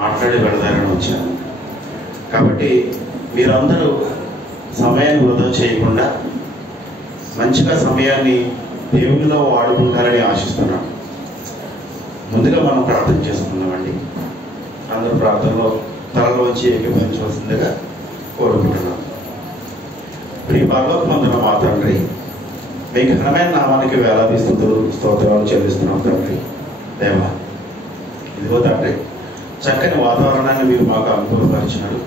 మాట్లాడి వెళదారని వచ్చాను. కాబట్టి మీరందరూ సమయాన్ని వృధా చేయకుండా మంచిగా సమయాన్ని దేవునిలో వాడుకుంటారని ఆశిస్తున్నాను. ముందుగా మనం ప్రార్థన చేసుకుందామండి. అందరూ ప్రార్థనలో తలలోంచి ఏకీభవించవలసిందిగా కోరుకుంటున్నాం. ప్రియ పరలోకమందున మా తండ్రి, మీ ఘనమైన నామానికి వేలాది స్తుతులు స్తోత్రాలు చెల్లిస్తున్నాం తండ్రి. దేవా, ఇదిగో తండ్రి, చక్కని వాతావరణాన్ని మీరు మాకు అనుకూలపరిచినారు.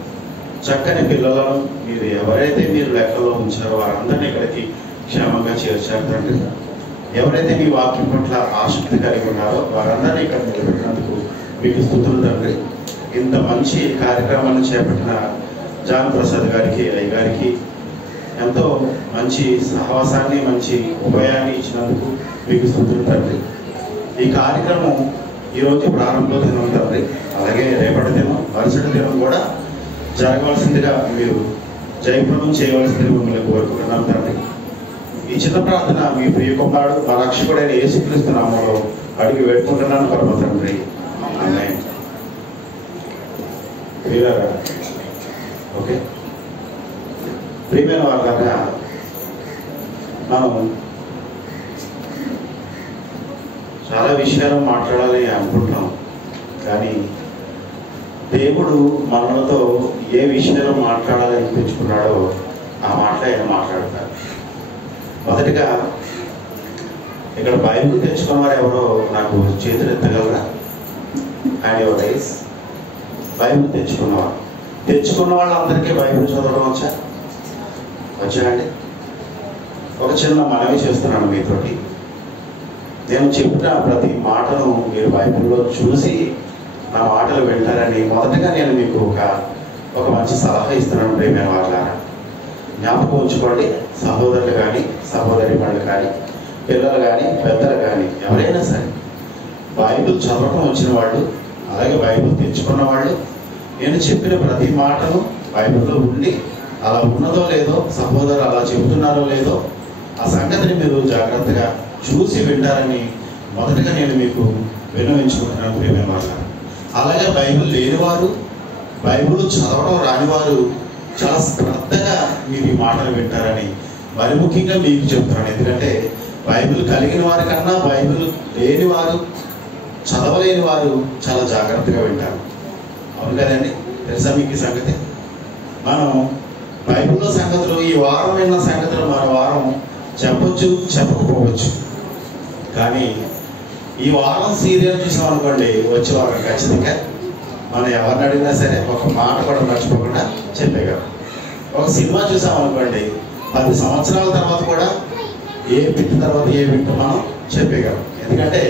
చక్కని పిల్లలను మీరు ఎవరైతే మీరు లెక్కలో ఉంచారో వారందరినీ ఇక్కడికి క్షేమంగా చేర్చారు తండ్రి. ఎవరైతే మీ వాక్యం పట్ల ఆసక్తి కలిగి ఉన్నారో వారందరినీ ఇక్కడ నిలబెట్టినందుకు మీకు స్తుతులు తండ్రి. ఇంత మంచి కార్యక్రమాన్ని చేపట్టిన జాన్ ప్రసాద్ గారికి, అయ్య గారికి ఎంతో మంచి సహవాసాన్ని, మంచి ఉభయాన్ని ఇచ్చినందుకు మీకు స్తుతులు తండ్రి. ఈ కార్యక్రమం ఈరోజు ప్రారంభ దినం తండ్రి, అలాగే రేపటి దినం, మరుసటి దినం కూడా జరగవలసిందిగా మీరు జయప్రదం చేయవలసిందిగా మిమ్మల్ని కోరుకుంటున్నాం తండ్రి. ఈ చిన్న ప్రార్థన మీ ప్రియ కుమారుడు మా రక్షకుడైన యేసుక్రీస్తు నామములో అడిగి వేడుకుంటున్నాను పరమ తండ్రి. ఆమేన్. ఓకే, ప్రియమైన వారులారా, మనం చాలా విషయాలు మాట్లాడాలి అనుకుంటున్నాం, కానీ దేవుడు మనలతో ఏ విషయాలు మాట్లాడాలి అనిపించుకున్నాడో ఆ మాటలు ఆయన మాట్లాడతారు. మొదటిగా ఇక్కడ బైబిల్ తెచ్చుకున్న వారు ఎవరో నాకు చేతులు ఎత్తగలరా? And your rise. బైబిల్ తెచ్చుకున్న వాళ్ళందరికీ బైబిల్ చదవడం వచ్చానండి. ఒక చిన్న మనవి చేస్తున్నాను మీతోటి. నేను చెప్పిన ప్రతి మాటను మీరు బైబిల్లో చూసి నా మాటలు వింటారని మొదటగా నేను మీకు ఒక మంచి సలహా ఇస్తున్నాను. ప్రియమైన వాళ్ళారా, జ్ఞాపకం ఉంచుకోండి. సహోదరులు కానీ, సహోదరిమణులు కానీ, పిల్లలు కానీ, పెద్దలు కానీ, ఎవరైనా సరే బైబిల్ చదవటం వచ్చిన వాళ్ళు, అలాగే బైబిల్ తెచ్చుకున్న వాళ్ళు, నేను చెప్పిన ప్రతి మాటను బైబిల్లో ఉండి అలా ఉన్నదో లేదో, సహోదరు అలా చెబుతున్నారో లేదో ఆ సంగతిని మీరు జాగ్రత్తగా చూసి వింటారని మొదటగా నేను మీకు విన్నవించుకుంటున్నాను. ప్రియమైన వాళ్ళ, అలాగే బైబిల్ లేనివారు, బైబిల్ చదవడం రానివారు చాలా శ్రద్ధగా మీరు ఈ మాటలు వింటారని మరి ముఖ్యంగా మీకు చెప్తున్నాను. ఎందుకంటే బైబిల్ కలిగిన వారి కన్నా బైబిల్ లేని వారు, చదవలేని వారు చాలా జాగ్రత్తగా వింటారు. అవును కదండి? తెలుసా మీకు ఈ సంగతి? మనం బైబిల్లో సంగతులు, ఈ వారం విన్న సంగతులు మన వారం చెప్పొచ్చు, చెప్పకపోవచ్చు. కానీ ఈ వారం సీరియల్ చూసాం అనుకోండి, వచ్చే వారం ఖచ్చితంగా మనం ఎవరిని అడిగినా సరే ఒక మాట కూడా మర్చిపోకుండా చెప్పేయగలం. ఒక సినిమా చూసాం అనుకోండి, 10 సంవత్సరాల తర్వాత కూడా ఏ బిట్ తర్వాత ఏ బిట్ మనం చెప్పేయగలం. ఎందుకంటే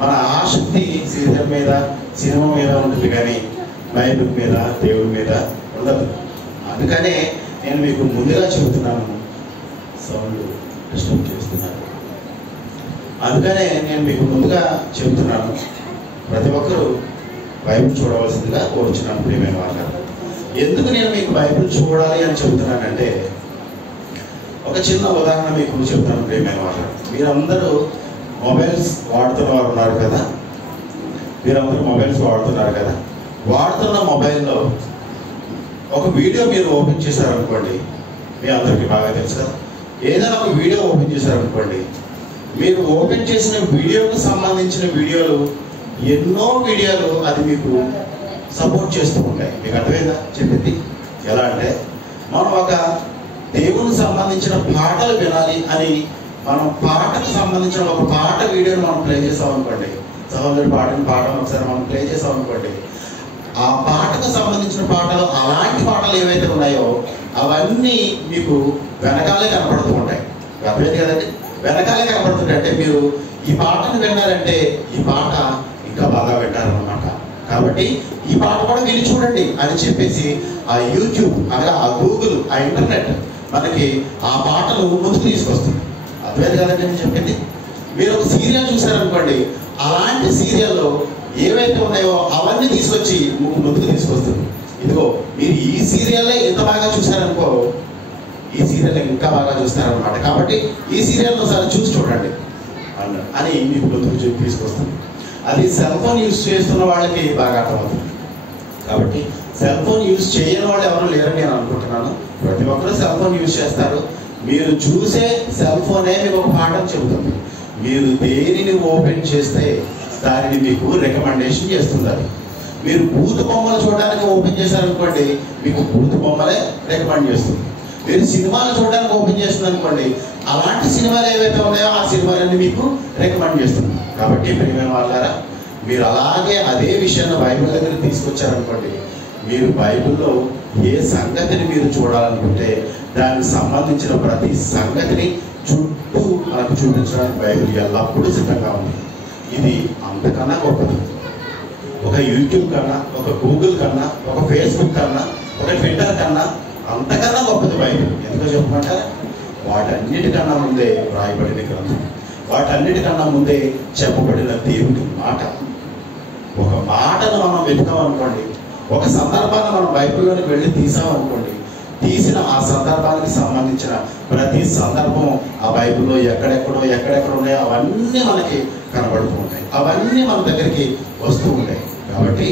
మన ఆసక్తి సీరియల్ మీద, సినిమా మీద ఉంటుంది, కానీ బైబిల్ మీద, దేవుడి మీద ఉండదు. అందుకనే నేను మీకు ముందుగా చెబుతున్నాను. సౌండ్ డిస్టర్బ్ చేస్తున్నాను. అందుకనే నేను మీకు ముందుగా చెబుతున్నాను, ప్రతి ఒక్కరూ బైబిల్ చూడవలసిందిగా కోరుచున్నాను. ప్రియమైన వాళ్ళు, ఎందుకు నేను మీకు బైబిల్ చూడాలి అని చెబుతున్నానంటే ఒక చిన్న ఉదాహరణ మీకు చెబుతాను. ప్రియమైన వాళ్ళు, మీరందరూ మొబైల్స్ వాడుతున్న వారు ఉన్నారు కదా, వాడుతున్న మొబైల్లో ఒక వీడియో మీరు ఓపెన్ చేశారనుకోండి, మీ అందరికీ బాగా తెలుసు కదా, ఏదైనా ఒక వీడియో ఓపెన్ చేశారనుకోండి, మీరు ఓపెన్ చేసిన వీడియోకు సంబంధించిన వీడియోలు, ఎన్నో వీడియోలు అది మీకు సపోర్ట్ చేస్తూ ఉంటాయి. మీకు అర్థమైందా చెప్పింది? ఎలా అంటే, మనం ఒక దేవునికి సంబంధించిన పాటలు వినాలి అని మనం పాటకు సంబంధించిన ఒక పాట వీడియోని మనం ప్లే చేసాం అనుకోండి, సహోదరుడు పాడిన పాటను ఒకసారి మనం ప్లే చేసాం అనుకోండి, ఆ పాటకు సంబంధించిన పాటలు, అలాంటి పాటలు ఏవైతే ఉన్నాయో అవన్నీ మీకు వెనకాలే కనపడుతూ ఉంటాయి. అర్థమైంది కదండి? వెనకాలే కనపడుతుంటాయి. అంటే మీరు ఈ పాటను విన్నారంటే ఈ పాట ఇంకా బాగా వింటారన్నమాట. కాబట్టి ఈ పాట కూడా విని చూడండి అని చెప్పేసి ఆ యూట్యూబ్, అనగా ఆ గూగుల్, ఆ ఇంటర్నెట్ మనకి ఆ పాటలు ముందుకు తీసుకొస్తుంది. అర్థమైంది కదండి నేను చెప్పింది? మీరు ఒక సీరియల్ చూసారనుకోండి, అలాంటి సీరియల్లో ఏవైతే ఉన్నాయో అవన్నీ తీసుకొచ్చి ముందుకు తీసుకొస్తుంది. ఇదిగో మీరు ఈ సీరియల్లే ఎంత బాగా చూసారనుకో, ఈ సీరియల్ ఇంకా బాగా చూస్తారనమాట. కాబట్టి ఈ సీరియల్ ఒకసారి చూసి చూడండి అని మీకు ముందుకు తీసుకొస్తుంది. అది సెల్ ఫోన్ యూజ్ చేస్తున్న వాళ్ళకి బాగా అర్థమవుతుంది. కాబట్టి సెల్ ఫోన్ యూజ్ చేయని వాళ్ళు ఎవరు లేరని నేను అనుకుంటున్నాను. ప్రతి ఒక్కరు సెల్ ఫోన్ యూజ్ చేస్తారు. మీరు చూసే సెల్ ఫోనే మీకు ఒక పాఠం చెబుతుంది. మీరు దేనిని ఓపెన్ చేస్తే దానిని మీకు రికమెండేషన్ చేస్తుంది. అది మీరు బూతు బొమ్మలు చూడడానికి ఓపెన్ చేశారనుకోండి, మీకు బూతు బొమ్మలే రికమెండ్ చేస్తుంది. మీరు సినిమాలు చూడడానికి ఓపెన్ చేస్తుంది అనుకోండి, అలాంటి సినిమాలు ఏవైతే ఉన్నాయో ఆ సినిమాలన్నీ మీకు రికమెండ్ చేస్తుంది. కాబట్టి ప్రియమైన వాళ్ళారా, మీరు అలాగే అదే విషయాన్ని బైబిల్ దగ్గర తీసుకొచ్చారనుకోండి, మీరు బైబిల్లో ఏ సంగతిని మీరు చూడాలనుకుంటే దానికి సంబంధించిన ప్రతి సంగతిని చుట్టూ మనకు చూపించడానికి బైబిల్ ఎల్లప్పుడూ సిద్ధంగా ఉంది. ఇది అంతకన్నా గొప్పది. ఒక యూట్యూబ్ కన్నా, ఒక గూగుల్ కన్నా, ఒక ఫేస్బుక్ కన్నా, ఒక ట్విట్టర్ కన్నా అంతకన్నా గొప్పది బైబిల్. ఎందుకో చెప్పమంటారా? వాటన్నిటికన్నా ముందే రాయబడిన గ్రంథం, వాటన్నిటికన్నా ముందే చెప్పబడిన దేవుడి మాట. ఒక మాటను మనం వెతుకామనుకోండి, ఒక సందర్భాన్ని మనం బైబిల్లోకి వెళ్ళి తీసామనుకోండి, తీసిన ఆ సందర్భానికి సంబంధించిన ప్రతి సందర్భం ఆ బైబిల్లో ఎక్కడెక్కడ ఉన్నాయో అవన్నీ మనకి కనబడుతూ ఉంటాయి. అవన్నీ మన దగ్గరికి వస్తూ ఉంటాయి. కాబట్టి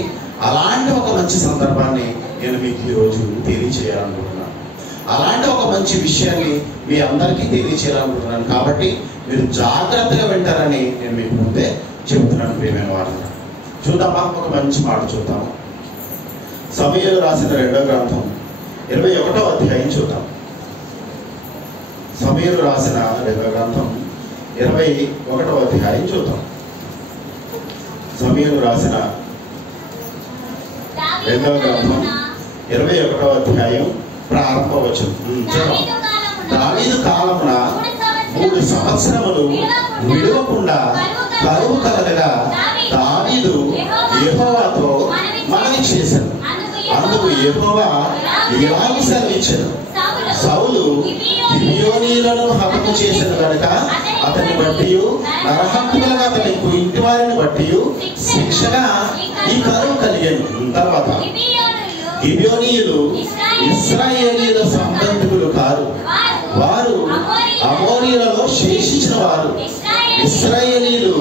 అలాంటి ఒక మంచి సందర్భాన్ని నేను మీకు ఈరోజు తెలియచేయాలనుకుంటున్నాను. అలాంటి ఒక మంచి విషయాన్ని మీ అందరికీ తెలియచేయాలనుకుంటున్నాను. కాబట్టి మీరు జాగ్రత్తగా వింటారని నేను మీకు ముందే చెబుతున్నాను. ప్రియమైన వాళ్ళని చూద్దామా? ఒక మంచి మాట చూద్దాము. సమూయేలు రాసిన 2వ గ్రంథం 21వ అధ్యాయం చూద్దాం. సమూయేలు రాసిన 2వ గ్రంథం 21వ అధ్యాయం చూద్దాం. సమూయేలు రాసిన 2వ గ్రంథం 21వ అధ్యాయం ప్రారంభ వచనం. దావీదు కాలమున 3 సంవత్సరములు విడవకుండా కరువు కలగగా దావీదు యెహోవాతో మనవి చేశాను. అందుకు యెహోవా ఇలాగ సెలవిచ్చెను, సౌలు గిబియోనీయులను హతము చేసిన కనుక అతన్ని బట్టి నరహంతులుగా అతని ఇంటి వారిని బట్టి శిక్షగా ఈ కరువు కలిగాను. తర్వాత గిబియోనీయులు ఇశ్రాయేలీయుల సంబంధికులు కారు, వారు అమోరీయులలో శేషించిన వారు. ఇశ్రాయేలీయులు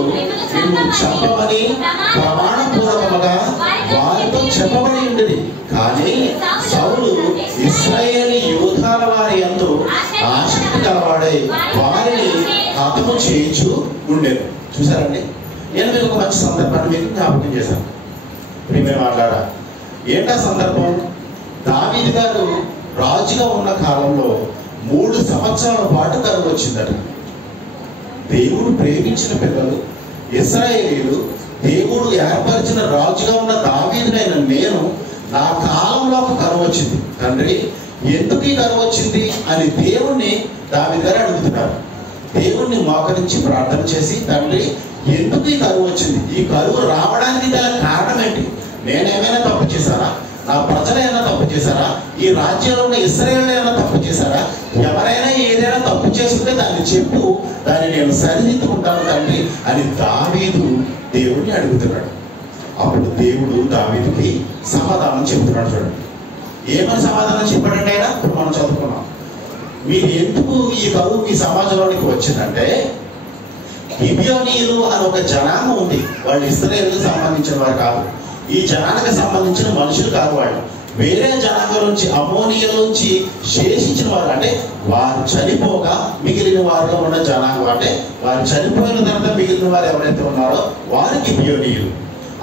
నిన్ను చంపమని ప్రమాణపూర్వకముగా వారితో చెప్పబడి ఉండేది. కానీ సౌలు ఇశ్రాయేలీ యోధాల వారి యందు ఆసక్తి కలవాడై వారిని హతము చేయించు ఉండేది. చూసారండి, నేను మీకు ఒక మంచి సందర్భాన్ని మీకు జ్ఞాపకం చేశాను. ప్రియమైన మాట్లాడా, ఏంటా సందర్భం? దావీదు గారు రాజుగా ఉన్న కాలంలో 3 సంవత్సరాల పాటు కరువు వచ్చిందట. దేవుడు ప్రేమించిన పిల్లలు ఇశ్రాయేలీయులు, దేవుడు ఏర్పరిచిన రాజుగా ఉన్న దావీదునైన నేను, నా కాలంలో ఒక కరువు వచ్చింది. తండ్రి, ఎందుకు ఈ కరువు వచ్చింది అని దేవుణ్ణి దావీదు గారు అడుగుతున్నారు. దేవుణ్ణి మోకరించి ప్రార్థన చేసి, తండ్రి ఎందుకు ఈ కరువు వచ్చింది? ఈ కరువు రావడానికి గల కారణం ఏంటి? నేనేమైనా తప్పు చేశారా? నా ప్రజలు ఏమైనా తప్పు చేశారా? ఈ రాజ్యంలో ఉన్న ఇశ్రాయేలు ఏమైనా తప్పు చేశారా? ఎవరైనా ఏదైనా తప్పు చేస్తుంటే దాన్ని చెప్పు, దాన్ని నేను సరిదిద్దుకుంటాను తండ్రి అని దావీదు దేవుడిని అడుగుతున్నాడు. అప్పుడు దేవుడు దావీదుకి సమాధానం చెబుతున్నాడు. చూడండి, ఏమని సమాధానం చెప్పాడంటే ఆయన ఇప్పుడు మనం చదువుకున్నాం. మీరు ఎందుకు ఈ కరువు మీ సమాజంలోనికి వచ్చిందంటే, గిబియోనీయులు అని ఒక జనాంగం ఉంది. వాళ్ళు ఇశ్రాయేలుకు సంబంధించిన వారు కాదు. ఈ జనానికి సంబంధించిన మనుషులు కాదు. వాళ్ళు వేరే జనాంగం నుంచి, అమోనీయుల నుంచి శేషించిన వారు. అంటే వారు చనిపోగా మిగిలిన వారిలో ఉన్న జనాంగం. అంటే వారు చనిపోయిన తర్వాత మిగిలిన వారు ఎవరైతే ఉన్నారో వారు గిబియోనీయులు.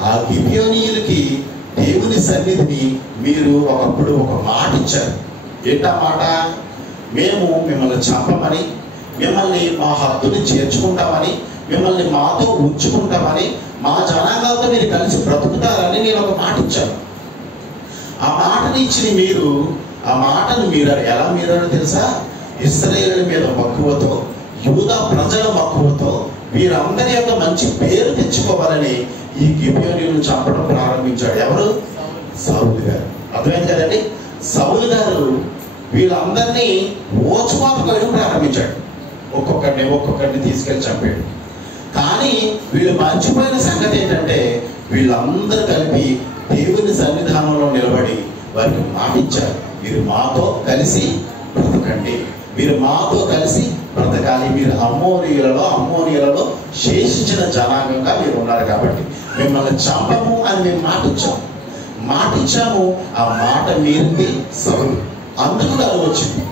ఆ గిబియోనీయులకి దేవుని సన్నిధిని మీరు ఒకప్పుడు ఒక మాట ఇచ్చారు. ఏంటా మాట? మేము మిమ్మల్ని చంపమని, మిమ్మల్ని మా హద్దుని చేర్చుకుంటామని, మిమ్మల్ని మాతో ఉంచుకుంటామని, మా జనాంగాలతో మీరు కలిసి బ్రతుకుతారని నేను ఒక మాట ఇచ్చాను. ఆ మాటని ఇచ్చిన మీరు, ఆ మాటను మీరారు. ఎలా మీరారు తెలుసా? ఇశ్రాయేలు మీద మక్కువతో, యూదా ప్రజల మక్కువతో, వీరందరి యొక్క మంచి పేరు తెచ్చుకోవాలని ఈ గిబియోనీయులను చంపడం ప్రారంభించాడు. ఎవరు? సౌలు గారు. అర్థమైంది కదండి? సౌలు గారు వీళ్ళందరినీ ఓచుమాత కోయడం ప్రారంభించాడు. ఒక్కొక్కరిని తీసుకెళ్లి చంపాడు. కానీ వీళ్ళు మర్చిపోయిన సంగతి ఏంటంటే, వీళ్ళందరూ కలిపి దేవుని సన్నిధానంలో నిలబడి వారికి మాటిచ్చారు, మీరు మాతో కలిసి బ్రతకండి, మీరు మాతో కలిసి బ్రతకాలి, మీరు అమ్మోనీయులలో శేషించిన జనాంగంగా మీరు ఉన్నారు కాబట్టి మిమ్మల్ని చంపము అని మేము మాటిచ్చాం. మాట ఇచ్చాము, ఆ మాట మీరింది సౌలు. అందుకు అది వచ్చింది.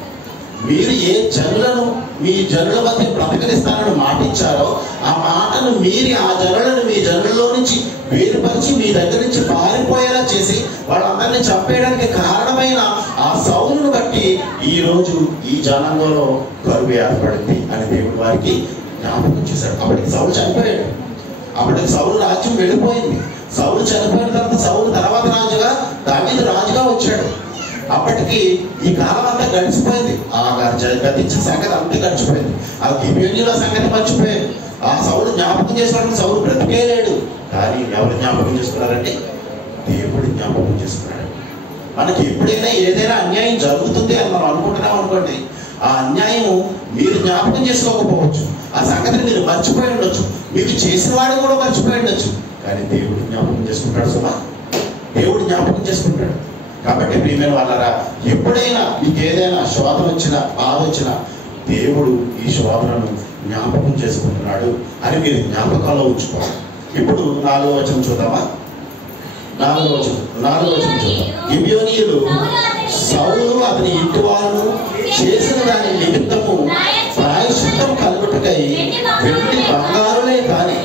మీరు ఏ జనులను మీ జనుల మధ్య బ్రతకనిస్తానని మాట ఇచ్చారో ఆ మాటను మీరి ఆ జనులను మీ జనుల్లో నుంచి వేరుపరిచి మీ దగ్గర నుంచి పారిపోయేలా చేసి వాళ్ళందరినీ చంపేయడానికి కారణమైన ఆ సౌలును బట్టి ఈ రోజు ఈ జనాంగంలో కరువు ఏర్పడింది అని దేవుడు వారికి జ్ఞాపకం చేశాడు. అప్పటికి సౌలు చనిపోయాడు. అప్పటికి సౌలు రాజ్యం వెళ్ళిపోయింది. సౌలు చనిపోయిన తర్వాత సౌలు తర్వాత రాజుగా దావీదు రాజుగా వచ్చాడు. అప్పటికి ఈ కాలం అంతా గడిచిపోయింది. ఆ గతించిన సంగతి అంతా గడిచిపోయింది. ఆ గిబియోనీయుల సంగతి మర్చిపోయారు. ఆ సౌలు జ్ఞాపకం చేసుకోవడానికి సౌలు బ్రతికే లేడు. కానీ ఎవరు జ్ఞాపకం చేసుకున్నారంటే దేవుడు జ్ఞాపకం చేసుకున్నాడు. మనకి ఎప్పుడైనా ఏదైనా అన్యాయం జరుగుతుంది అని మనం అనుకుంటున్నాం అనుకోండి, ఆ అన్యాయం మీరు జ్ఞాపకం చేసుకోకపోవచ్చు. ఆ సంగతిని మీరు మర్చిపోయి ఉండొచ్చు. మీకు చేసిన వాడు కూడా మర్చిపోయి ఉండొచ్చు. కానీ దేవుడు జ్ఞాపకం చేసుకుంటాడు సుమా. దేవుడు జ్ఞాపకం చేసుకుంటాడు. కాబట్టి ప్రియమైన వాళ్ళరా, ఎప్పుడైనా మీకు ఏదైనా శోధన వచ్చినా బాధ వచ్చినా దేవుడు ఈ శోధనను జ్ఞాపకం చేసుకుంటున్నాడు అని మీరు జ్ఞాపకంలో ఉంచుకోవాలి. ఇప్పుడు 4వ వచనం చూద్దామా? 4వ వచనం చూద్దాం. గిబియోనీయులు సౌలు అతని ఇంటి వారును చేసిన దాని నిమిత్తము ప్రాయశ్చిత్తం కలుగుటకై వెండి బంగారులే కాని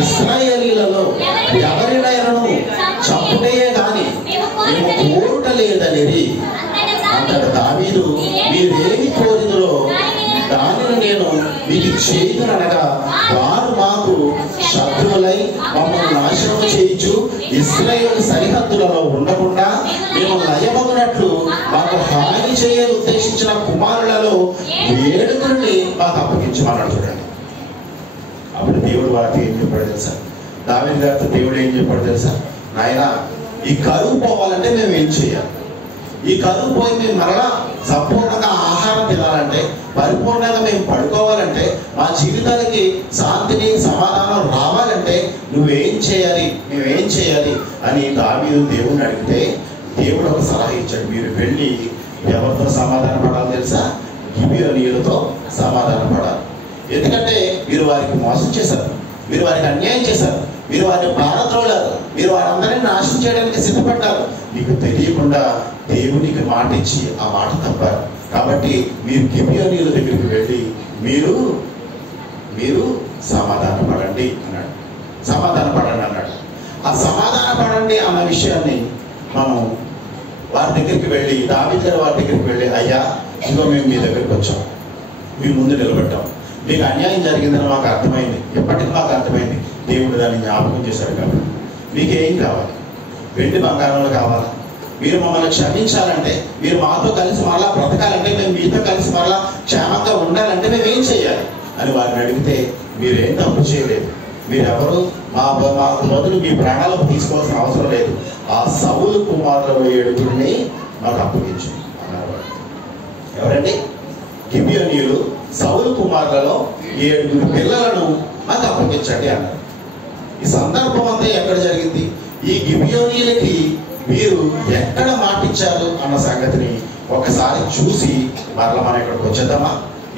ఇశ్రాయేలీయులలో ఎవరినైనాను చంపుటయే గాని మేము కోరుటలేదనిరి. అంతట దావీదు, మీరేమి కోరినలో దానిని నేను మీకు చేయనగా వారు మాకు శత్రువులై మమ్మల్ని నాశనం చేయించు ఇశ్రాయేలు సరిహద్దులలో ఉండకుండా మేము లయమగునట్లు మాకు హాని చేయాలని ఉద్దేశించిన కుమారులలో 7 మాకు అప్పగించమన్నాడు. చూడండి, అప్పుడు దేవుడు వారికి ఏం చెప్పాడు తెలుసా? దావీదు గారితో దేవుడు ఏం చెప్పాడు తెలుసా? నాయనా, ఈ కరువు పోవాలంటే మేము ఏం చేయాలి? ఈ కరువు పోయి మేము మరలా సంపూర్ణంగా ఆహారం తినాలంటే, పరిపూర్ణంగా మేము పడుకోవాలంటే, మా జీవితానికి శాంతిని సమాధానం రావాలంటే నువ్వేం చేయాలి, నువ్వేం చేయాలి అని దావీదు దేవుడిని అడిగితే దేవుడు ఒక సలహా ఇచ్చాడు. మీరు వెళ్ళి ఎవరితో సమాధాన పడాలి తెలుసా? గిబియోనీయులతో సమాధాన పడాలి. ఎందుకంటే మీరు వారికి మోసం చేశారు, మీరు వారికి అన్యాయం చేశారు, మీరు వారిని పారద్రోలారు, మీరు వారందరినీ నాశనం చేయడానికి సిద్ధపడ్డారు. మీకు తెలియకుండా దేవునికి మాట ఇచ్చి ఆ మాట తప్పారు. కాబట్టి మీరు గిబియోనీయుల దగ్గరికి వెళ్ళి మీరు సమాధాన పడండి అన్నాడు. సమాధాన పడండి అన్నాడు. ఆ సమాధాన పడండి అన్న విషయాన్ని మనం వారి దగ్గరికి వెళ్ళి, దావీదు గారు వారి దగ్గరికి వెళ్ళి, అయ్యా ఇదిగో మేము మీ దగ్గరికి వచ్చాం, మీ ముందు నిలబెట్టాం, మీకు అన్యాయం జరిగిందని మాకు అర్థమైంది, ఎప్పటికీ మాకు అర్థమైంది, దేవుడు దాన్ని జ్ఞాపకం చేశాడు. కాబట్టి మీకు ఏం కావాలి? వెండి బంగారంలో కావాలా? మీరు మమ్మల్ని క్షమించాలంటే, మీరు మాతో కలిసి మరలా బ్రతకాలంటే, మేము మీతో కలిసి మరలా క్షేమంగా ఉండాలంటే మేము ఏం చేయాలి అని వారిని అడిగితే, మీరేం తప్పు చేయలేదు, మీరెవరు మాకు బదులు మీ ప్రాణాలకు తీసుకోవాల్సిన అవసరం లేదు, ఆ సౌలు కుమారుల 7 మాకు అప్పగించు అన్నారు. ఎవరండి? గిబియోనీయులు సౌలు కుమారులలో 7 పిల్లలను మాకు అప్పగించండి అన్నారు. ఈ సందర్భం అంతా ఎక్కడ జరిగింది? ఈ గిబియోనీయులకి మీరు ఎక్కడ మాటిచ్చారు అన్న సంగతిని ఒకసారి చూసి మరలా మనం ఇక్కడికి వచ్చేద్దామా?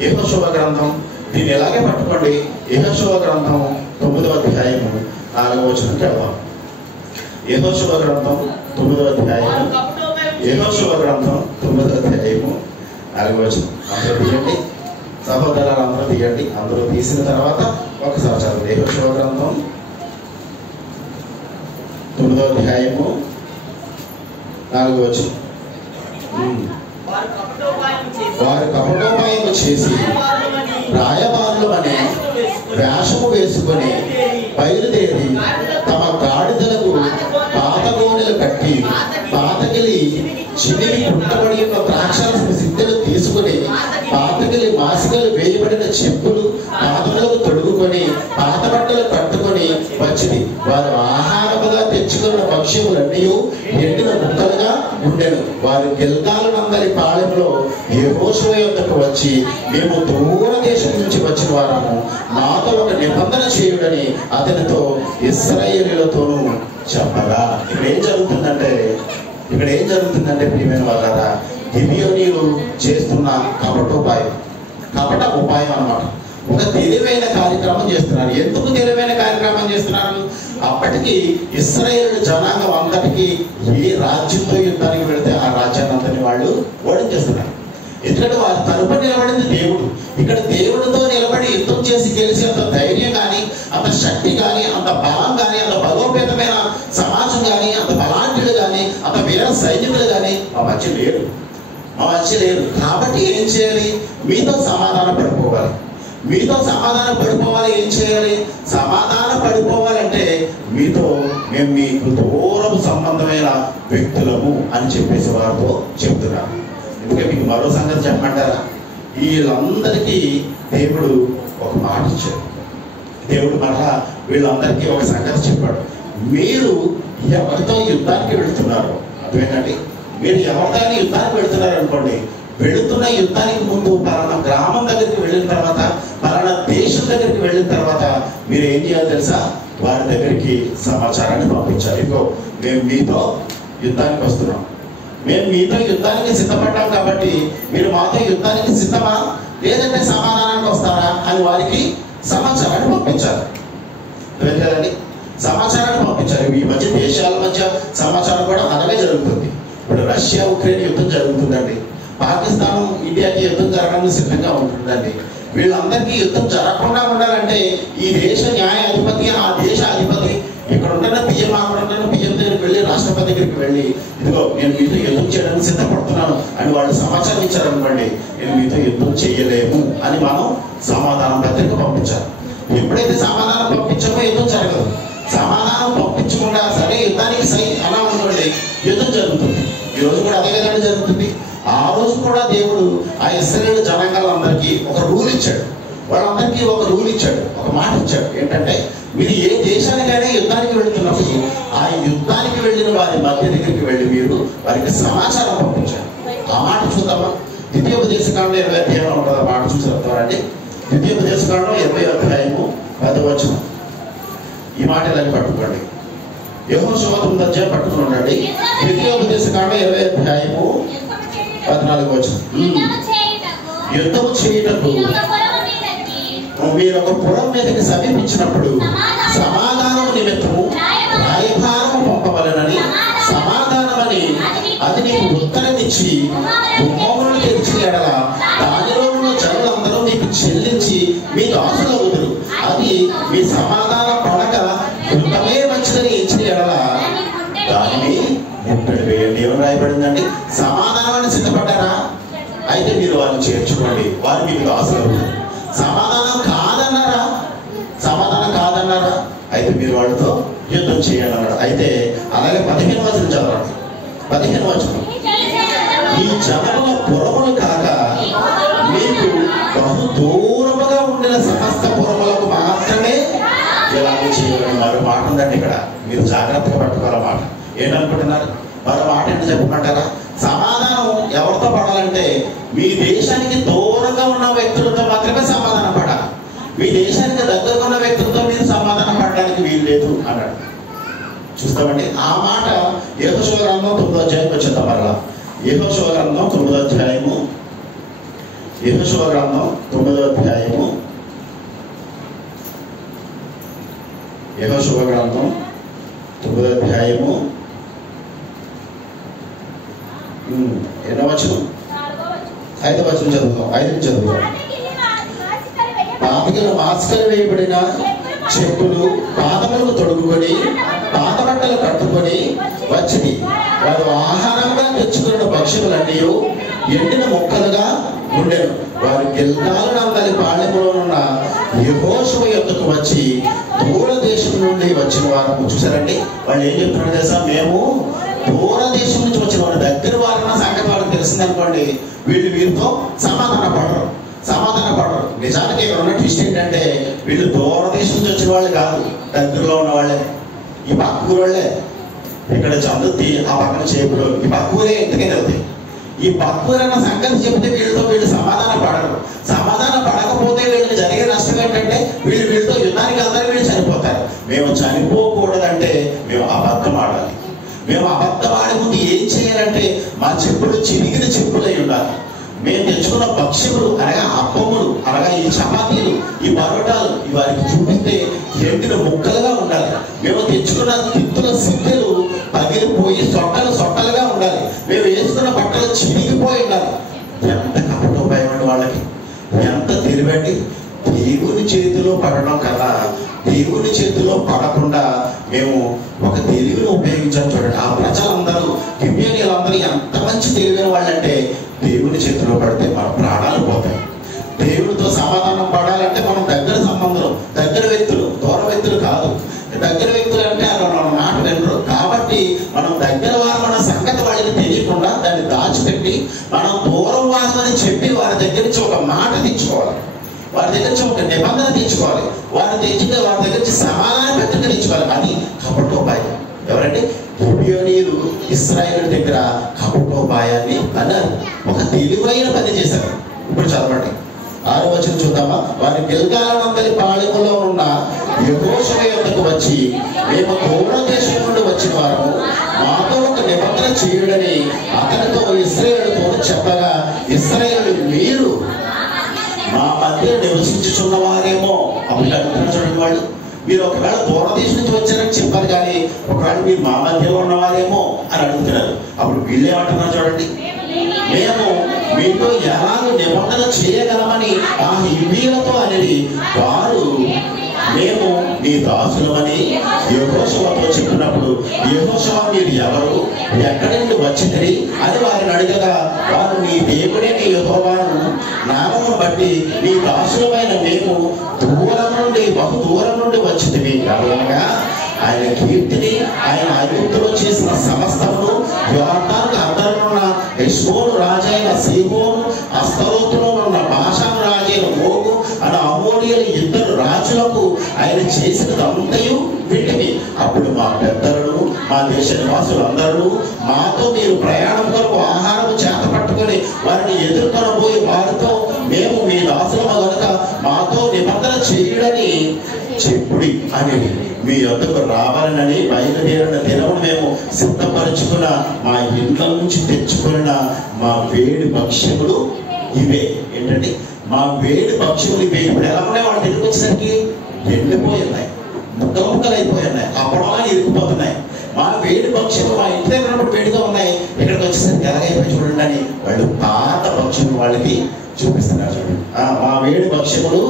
యెహోషువ గ్రంథం, దీన్ని ఎలాగే పట్టుకోండి. యెహోషువ గ్రంథం 9వ అధ్యాయము 4వ వచనంకి వెళ్దాం. యెహోషువ గ్రంథం 9వ అధ్యాయము, యెహోషువ గ్రంథం 9వ అధ్యాయము 4వ వచనం. అందరూ తీయండి, సహోదరులు అందరూ తీయండి. అందరూ తీసిన తర్వాత ఒకసారి చదవండి. యెహోషువ గ్రంథం 9వ అధ్యాయము 4వ వచనం. వారు కపటోపాయము చేసి రాయబారులు అనే వేషము వేసుకొని బయలుదేరి తమ గాడిదలకు పాతగోనెలు కట్టి పాతగిలి చినివి పుట్టబడి ఉన్న ద్రాక్షారసపు సిద్ధలు తీసుకుని పాతగిలి మాసికలు వేయబడిన చెప్పులు పాదములకు తొడుగుకొని పాత బట్టలు కట్టుకొని వచ్చింది. వారు ఆహారముగా తెచ్చుకున్న పక్షులన్నీ ఎండిన ముక్కలుగా ఉండెను. వారు గిల్గాలు నందరి పాళెంలో యెహోషువ యొద్దకు వచ్చి, మేము దూర దేశం నుంచి వచ్చిన వారము, మాతో ఒక నిబంధన చేయుడని అతనితో ఇశ్రాయేలీయులతోనూ చెప్పగా. ఇక్కడ ఏం జరుగుతుందంటే ప్రియమైన వాళ్ళారా, గిబియోనీయులు చేస్తున్న కపట ఉపాయం అన్నమాట. ఒక తెలివైన కార్యక్రమం చేస్తున్నారు. ఎందుకు తెలివైన కార్యక్రమం చేస్తున్నారు? అప్పటికి ఇశ్రాయేలు జనాంగం అంతటికి ఏ రాజ్యంతో యుద్ధానికి వెళితే ఆ రాజ్యాన్ని అంతని వాళ్ళు ఓడించేస్తున్నారు. ఎందుకంటే వారి తరపున నిలబడింది దేవుడు. ఇక్కడ దేవుడితో నిలబడి యుద్ధం చేసి గెలిచేంత ధైర్యం కానీ, అంత శక్తి కానీ, అంత బలం కానీ, అంత బలోపేతమైన సమాజం కానీ, అంత బలాంటిలు కానీ, అంత వీర సైనికులు కానీ మా మధ్య లేరు. కాబట్టి ఏం చేయాలి? మీతో సమాధాన పడిపోవాలి. ఏం చేయాలి? సమాధాన పడిపోవాలంటే మేము మీకు దూరం సంబంధమైన వ్యక్తులము అని చెప్పేసి వారితో చెప్తున్నారు. ఎందుకంటే మీకు మరో సంగతి చెప్పమంటారా? వీళ్ళందరికీ దేవుడు ఒక మాట ఇచ్చాడు. దేవుడు మరలా వీళ్ళందరికీ ఒక సంగతి చెప్పాడు. మీరు ఎవరితో యుద్ధానికి వెళుతున్నారు? అర్థమేంటండి? మీరు ఎవరితో యుద్ధానికి వెళుతున్నారు అనుకోండి, వెళుతున్న యుద్ధానికి ముందు పలానా గ్రామం దగ్గరికి వెళ్ళిన తర్వాత, పలానా దేశం దగ్గరికి వెళ్ళిన తర్వాత మీరు ఏం చేయాలి తెలుసా? వారి దగ్గరికి సమాచారాన్ని పంపించాలి. ఇగో మేము మీతో యుద్ధానికి వస్తున్నాం, మేము మీతో యుద్ధానికి సిద్ధపడ్డాం, కాబట్టి మీరు మాతో యుద్ధానికి సిద్ధమా లేదంటే సమాధానానికి వస్తారా అని వారికి సమాచారాన్ని పంపించాలి. కదండి, సమాచారాన్ని పంపించాలి. ఈ మధ్య దేశాల మధ్య సమాచారం కూడా అలాగే జరుగుతుంది. ఇప్పుడు రష్యా ఉక్రెయిన్ యుద్ధం జరుగుతుందండి. పాకిస్తాన్ ఇండియాకి యుద్ధం జరగడానికి సిద్ధంగా ఉంటుందండి. వీళ్ళందరికీ యుద్ధం జరగకుండా ఉండాలంటే ఈ దేశ న్యాయాధిపతి, ఆ దేశ అధిపతి, ఇక్కడ ఉంటున్న పిఎం, అక్కడ ఉంటున్న పిఎం దగ్గరికి వెళ్ళి, రాష్ట్రపతి దగ్గరికి వెళ్ళి, ఇదిగో నేను మీతో యుద్ధం చేయడానికి సిద్ధపడుతున్నాను అని వాళ్ళు సమాచారం ఇచ్చారనుకోండి, నేను మీతో యుద్ధం చేయలేము అని మనం సమాధానం పత్రిక పంపించాలి. ఎప్పుడైతే సమాధానం పంపించామో యుద్ధం జరగదు. సమాధానం పంపించకుండా సరే యుద్ధానికి సై అలా అనుకోండి, యుద్ధం జరుగుతుంది. ఈ రోజు కూడా అదే విధంగా జరుగుతుంది. ఆ రోజు కూడా దేవుడు ఆ ఇశ్రాయేలు జనాంగాలందరికీ ఒక రూల్ ఇచ్చాడు. వాళ్ళందరికీ ఒక రూల్ ఇచ్చాడు, ఒక మాట ఇచ్చాడు. ఏంటంటే, మీరు ఏ దేశానికైనా యుద్ధానికి వెళ్తున్నప్పుడు ఆ యుద్ధానికి వెళ్ళిన వారి మధ్య దగ్గరికి వెళ్ళి మీరు వారికి సమాచారం పంపించారు. ఆ మాట చూద్దామా? ద్వితీయోపదేశకాండం 20 అధ్యాయంలో ఉంటుంది. ఆ మాట చూసేస్తారండి. ద్వితీయోపదేశకాండం 20 అధ్యాయము 10వ వచనం. ఈ మాట ఇలాగే పట్టుకోండి. యెహోషువ 9వ అధ్యాయం పట్టుకుని ఉండండి. ద్వితీయోపదేశకాండం 20 అధ్యాయము 14వ వచనం. యుద్ధము చేయుటకు మీరు ఒక పురం మీదకి సమీపించినప్పుడు సమాధానం నిమిత్తము రాయభారము పంపవలెనని, సమాధానమని అది నీకు ఉత్తరం ఇచ్చి గుమ్మములను తెరిచి ఎడల దానిలో ఉన్న జనులందరూ నీకు చెల్లించి మీ దాసులవుదురు. అది మీ సమాధానం పడక యుద్ధమే మంచిదని ఇచ్చిన ఎడల దానిని ముట్టడి వేయండి. ఏమని రాయబడిందండి? సమాధానాన్ని సిద్ధపడ్డారా? అయితే మీరు వారిని చేర్చుకోండి, వారు మీకు దాసులవుతారు. సమాధానం కాదన్నారా? అయితే మీరు వాళ్ళతో యుద్ధం చేయండి అన్నాడు. అయితే అలాగే 15వ వచనం చదవండి. 15వ వచనం. ఈ జనముల పురములు కాక మీకు బహు దూరముగా ఉండిన సమస్త పురములకు మాత్రమే ఇలాగే చేయాలని మరో మాట ఉందండి. ఇక్కడ మీరు జాగ్రత్తగా పట్టుకోవాలి మాట. ఏంటనుకుంటున్నారు? మరో మాట ఏంటి చెప్పమంటారా? సమాధానం ఎవరితో పడాలంటే మీ దేశానికి దూరంగా ఉన్న వ్యక్తులతో మాత్రమే సమాధానం పడాలి. మీ దేశానికి దగ్గరగా ఉన్న వ్యక్తులతో మీరు సమాధానం పడడానికి వీలు లేదు అన్నాడు. చూస్తామండి. ఆ మాట యెహోషువ గ్రంథం 9వ అధ్యాయం వచ్చేద్దాం. మరలా యెహోషువ గ్రంథం 9వ అధ్యాయము, యెహోషువ గ్రంథం 9వ అధ్యాయము, యెహోషువ గ్రంథం 9వ అధ్యాయము ఎన్నో వచనం? 5వ వచనం చదువుతాం. 5 చదువుతాం. పాపికలు మాస్కలు వేయబడిన చెప్పులు పాదములకు తొడుగుకొని పాత బట్టలు కట్టుకొని వచ్చింది. వారు ఆహారంగా తెచ్చుకున్న పక్షులన్నీ ఎండిన మొక్కలుగా ఉండెను. వారు గిల్గాలు నందలి పాళెములోనున్న యెహోషువ యొద్దకు వచ్చి దూరదేశం నుండి వచ్చిన వారు. చూసారండి, వాళ్ళు ఏం చెప్తున్నారు తెలుసా? మేము దూరదేశం నుంచి వచ్చిన వారు, దగ్గర వారన్న సంగతి వాళ్ళకి తెలిసిందనుకోండి, వీరితో సమాధాన పడరు. నిజానికి ఇక్కడ ఉన్న ట్విస్ట్ ఏంటంటే, వీళ్ళు దూరదేశం నుంచి వచ్చిన వాళ్ళు కాదు, దగ్గరలో ఉన్న వాళ్ళే. ఈ పక్క ఊళ్ళే. ఇక్కడ చందుతి, ఆ పక్కన చేపులు, ఈ పక్క ఊరే ఇంతకే వెళ్తాయి. ఈ పక్క ఊరన్న సంగతి చెప్తే వీళ్ళు సమాధాన పడకపోతే వీళ్ళకి జరిగే నష్టం ఏంటంటే, వీళ్ళతో యుద్ధానికి అందరూ వీళ్ళు చనిపోతారు. మేము చనిపోకూడదంటే మేము అబద్ధం ఆడాలి. మేము అబద్ధం ఆడే ముందు ఏం చేయాలంటే, మా చెప్పులు చిరిగిన చెప్పులై ఉండాలి. మేము తెచ్చుకున్న భక్ష్యములు అనగా అప్పములు, అనగా ఈ చపాతీలు, పోయి సొట్టలుగా ఉండాలి. మేము వేసుకున్న బట్టలు చిరిగిపోయి ఉండాలి. ఎంత కపటోపాయం అండి వాళ్ళకి, ఎంత తెలివండి. దేవుని చేతిలో పడడం కన్నా దేవుని చేతిలో పడకుండా మేము ఒక తెలివిని ఉపయోగించాం. చూడండి, ఆ ప్రజలందరూ గిబియోనీయులందరూ ఎంత మంచి తెలివైన వాళ్ళంటే దేవుని చేతిలో పడితే మన ప్రాణాలు పోతాయి. దేవుడితో సమాధానం పడాలంటే మనం దగ్గర సంబంధం, దగ్గర వ్యక్తులు, దూర వ్యక్తులు కాదు. దగ్గర వ్యక్తులు అంటే మన మాట వినరు. కాబట్టి మనం దగ్గర వారు మన సంగతి వాళ్ళకి తెలియకుండా దాన్ని దాచిపెట్టి మనం దూరం వారు అని చెప్పి వారి దగ్గర నుంచి ఒక మాట తెచ్చుకోవాలి, వారి దగ్గర నుంచి ఒక నిబంధన తెచ్చుకోవాలి, వారి దగ్గర నుంచి సమాధాన పత్రిక తెచ్చుకోవాలి. అది కపటోపాయం. ఎవరంటే గిబియోనీయులు ఇశ్రాయేలు దగ్గర కపటోపాయాన్ని అన్నారు. ఒక తెలివైన పని చేశారు. ఇప్పుడు చదవండి 6వ వచనం చూద్దామా. వారి గిల్గాలందరి పాళెములో ఉన్న యెహోషువ యొద్దకు వచ్చి, మేము దూర దేశం నుండి వచ్చిన వారము, మాతో ఒక నిబంధన చేయుడని అతనితో ఇశ్రాయేలుతో చెప్పగా, ఇశ్రాయేలు మీరు మా మధ్య నివసించుచున్న వారేమో. అప్పుడు అడుగుతున్నారు చూడండి వాళ్ళు, మీరు ఒకవేళ దూరదేశం నుంచి వచ్చారని చెప్పారు కానీ ఒకవేళ మీరు మా మధ్యలో ఉన్నవారేమో అని అడుగుతున్నారు. అప్పుడు వీళ్ళు ఏమంటున్నారు చూడండి, మేము మీతో ఎలాగో నిబంధన చేయగలమని ఆ హివ్వీయులతో అనేది. వారు మేము నీ దాసులమని యెహోషువతో చెప్పినప్పుడు, యెహోషువ మీరు ఎవరు, ఎక్కడి నుండి వచ్చింది అని వారిని అడగగా, వారు నీ దేవుడే నీ యెహోవాను నామమును బట్టి నీ దాసులమైన మేము దూరం నుండి బహు దూరం నుండి వచ్చింది అనగా ఆయన కీర్తిని, ఆయన ఐగుప్తులో చేసిన సమస్తమును, యోర్దానుకు అద్దరున్న హెష్బోను రాజైన సీహోను, అస్తరోతులో ఉన్న బాషాను రాజైన ఓగు అని అమోనియుల ఇద్దరు రాజులకు ఆయన చేసినదంతయు వింటివి. అప్పుడు మా పెద్దలను, మా దేశ నివాసులందరూ మాతో మీరు ప్రయాణం కొరకు ఆహారం చేత పట్టుకొని వారిని ఎదుర్కొనబోయి వారితో, మేము మీ దాసులము గనుక మాతో నిబంధన చేయడని చెప్పుడి అని మీ యొద్దకు రావాలని బయలుదేరిన దినమును మేము సిద్ధపరచుకున్న మా ఇంట్ల నుంచి తెచ్చుకున్న మా వేడి భక్ష్యములు ఇవే. ఏంటంటే మా వేడి భక్ష్యములు ఇవే. ఇప్పుడు ఎలా ఉన్నాయి వాళ్ళు తిరిగి వచ్చేసరికి ఎండిపోయి ఉన్నాయి, ముక్కలు అయిపోయి ఉన్నాయి, అప్పడంలా ఇరిగిపోతున్నాయి. మా వేడి భక్ష్యములు మా ఇంటి దగ్గర వేడిగా ఉన్నాయి, ఇక్కడికి వచ్చేసరికి ఎలాగైపోయి చూడండి అని వాళ్ళు పాత భక్ష్యములు వాళ్ళకి చూపిస్తున్నారు. చూడండి, మా వేడి భక్ష్యములు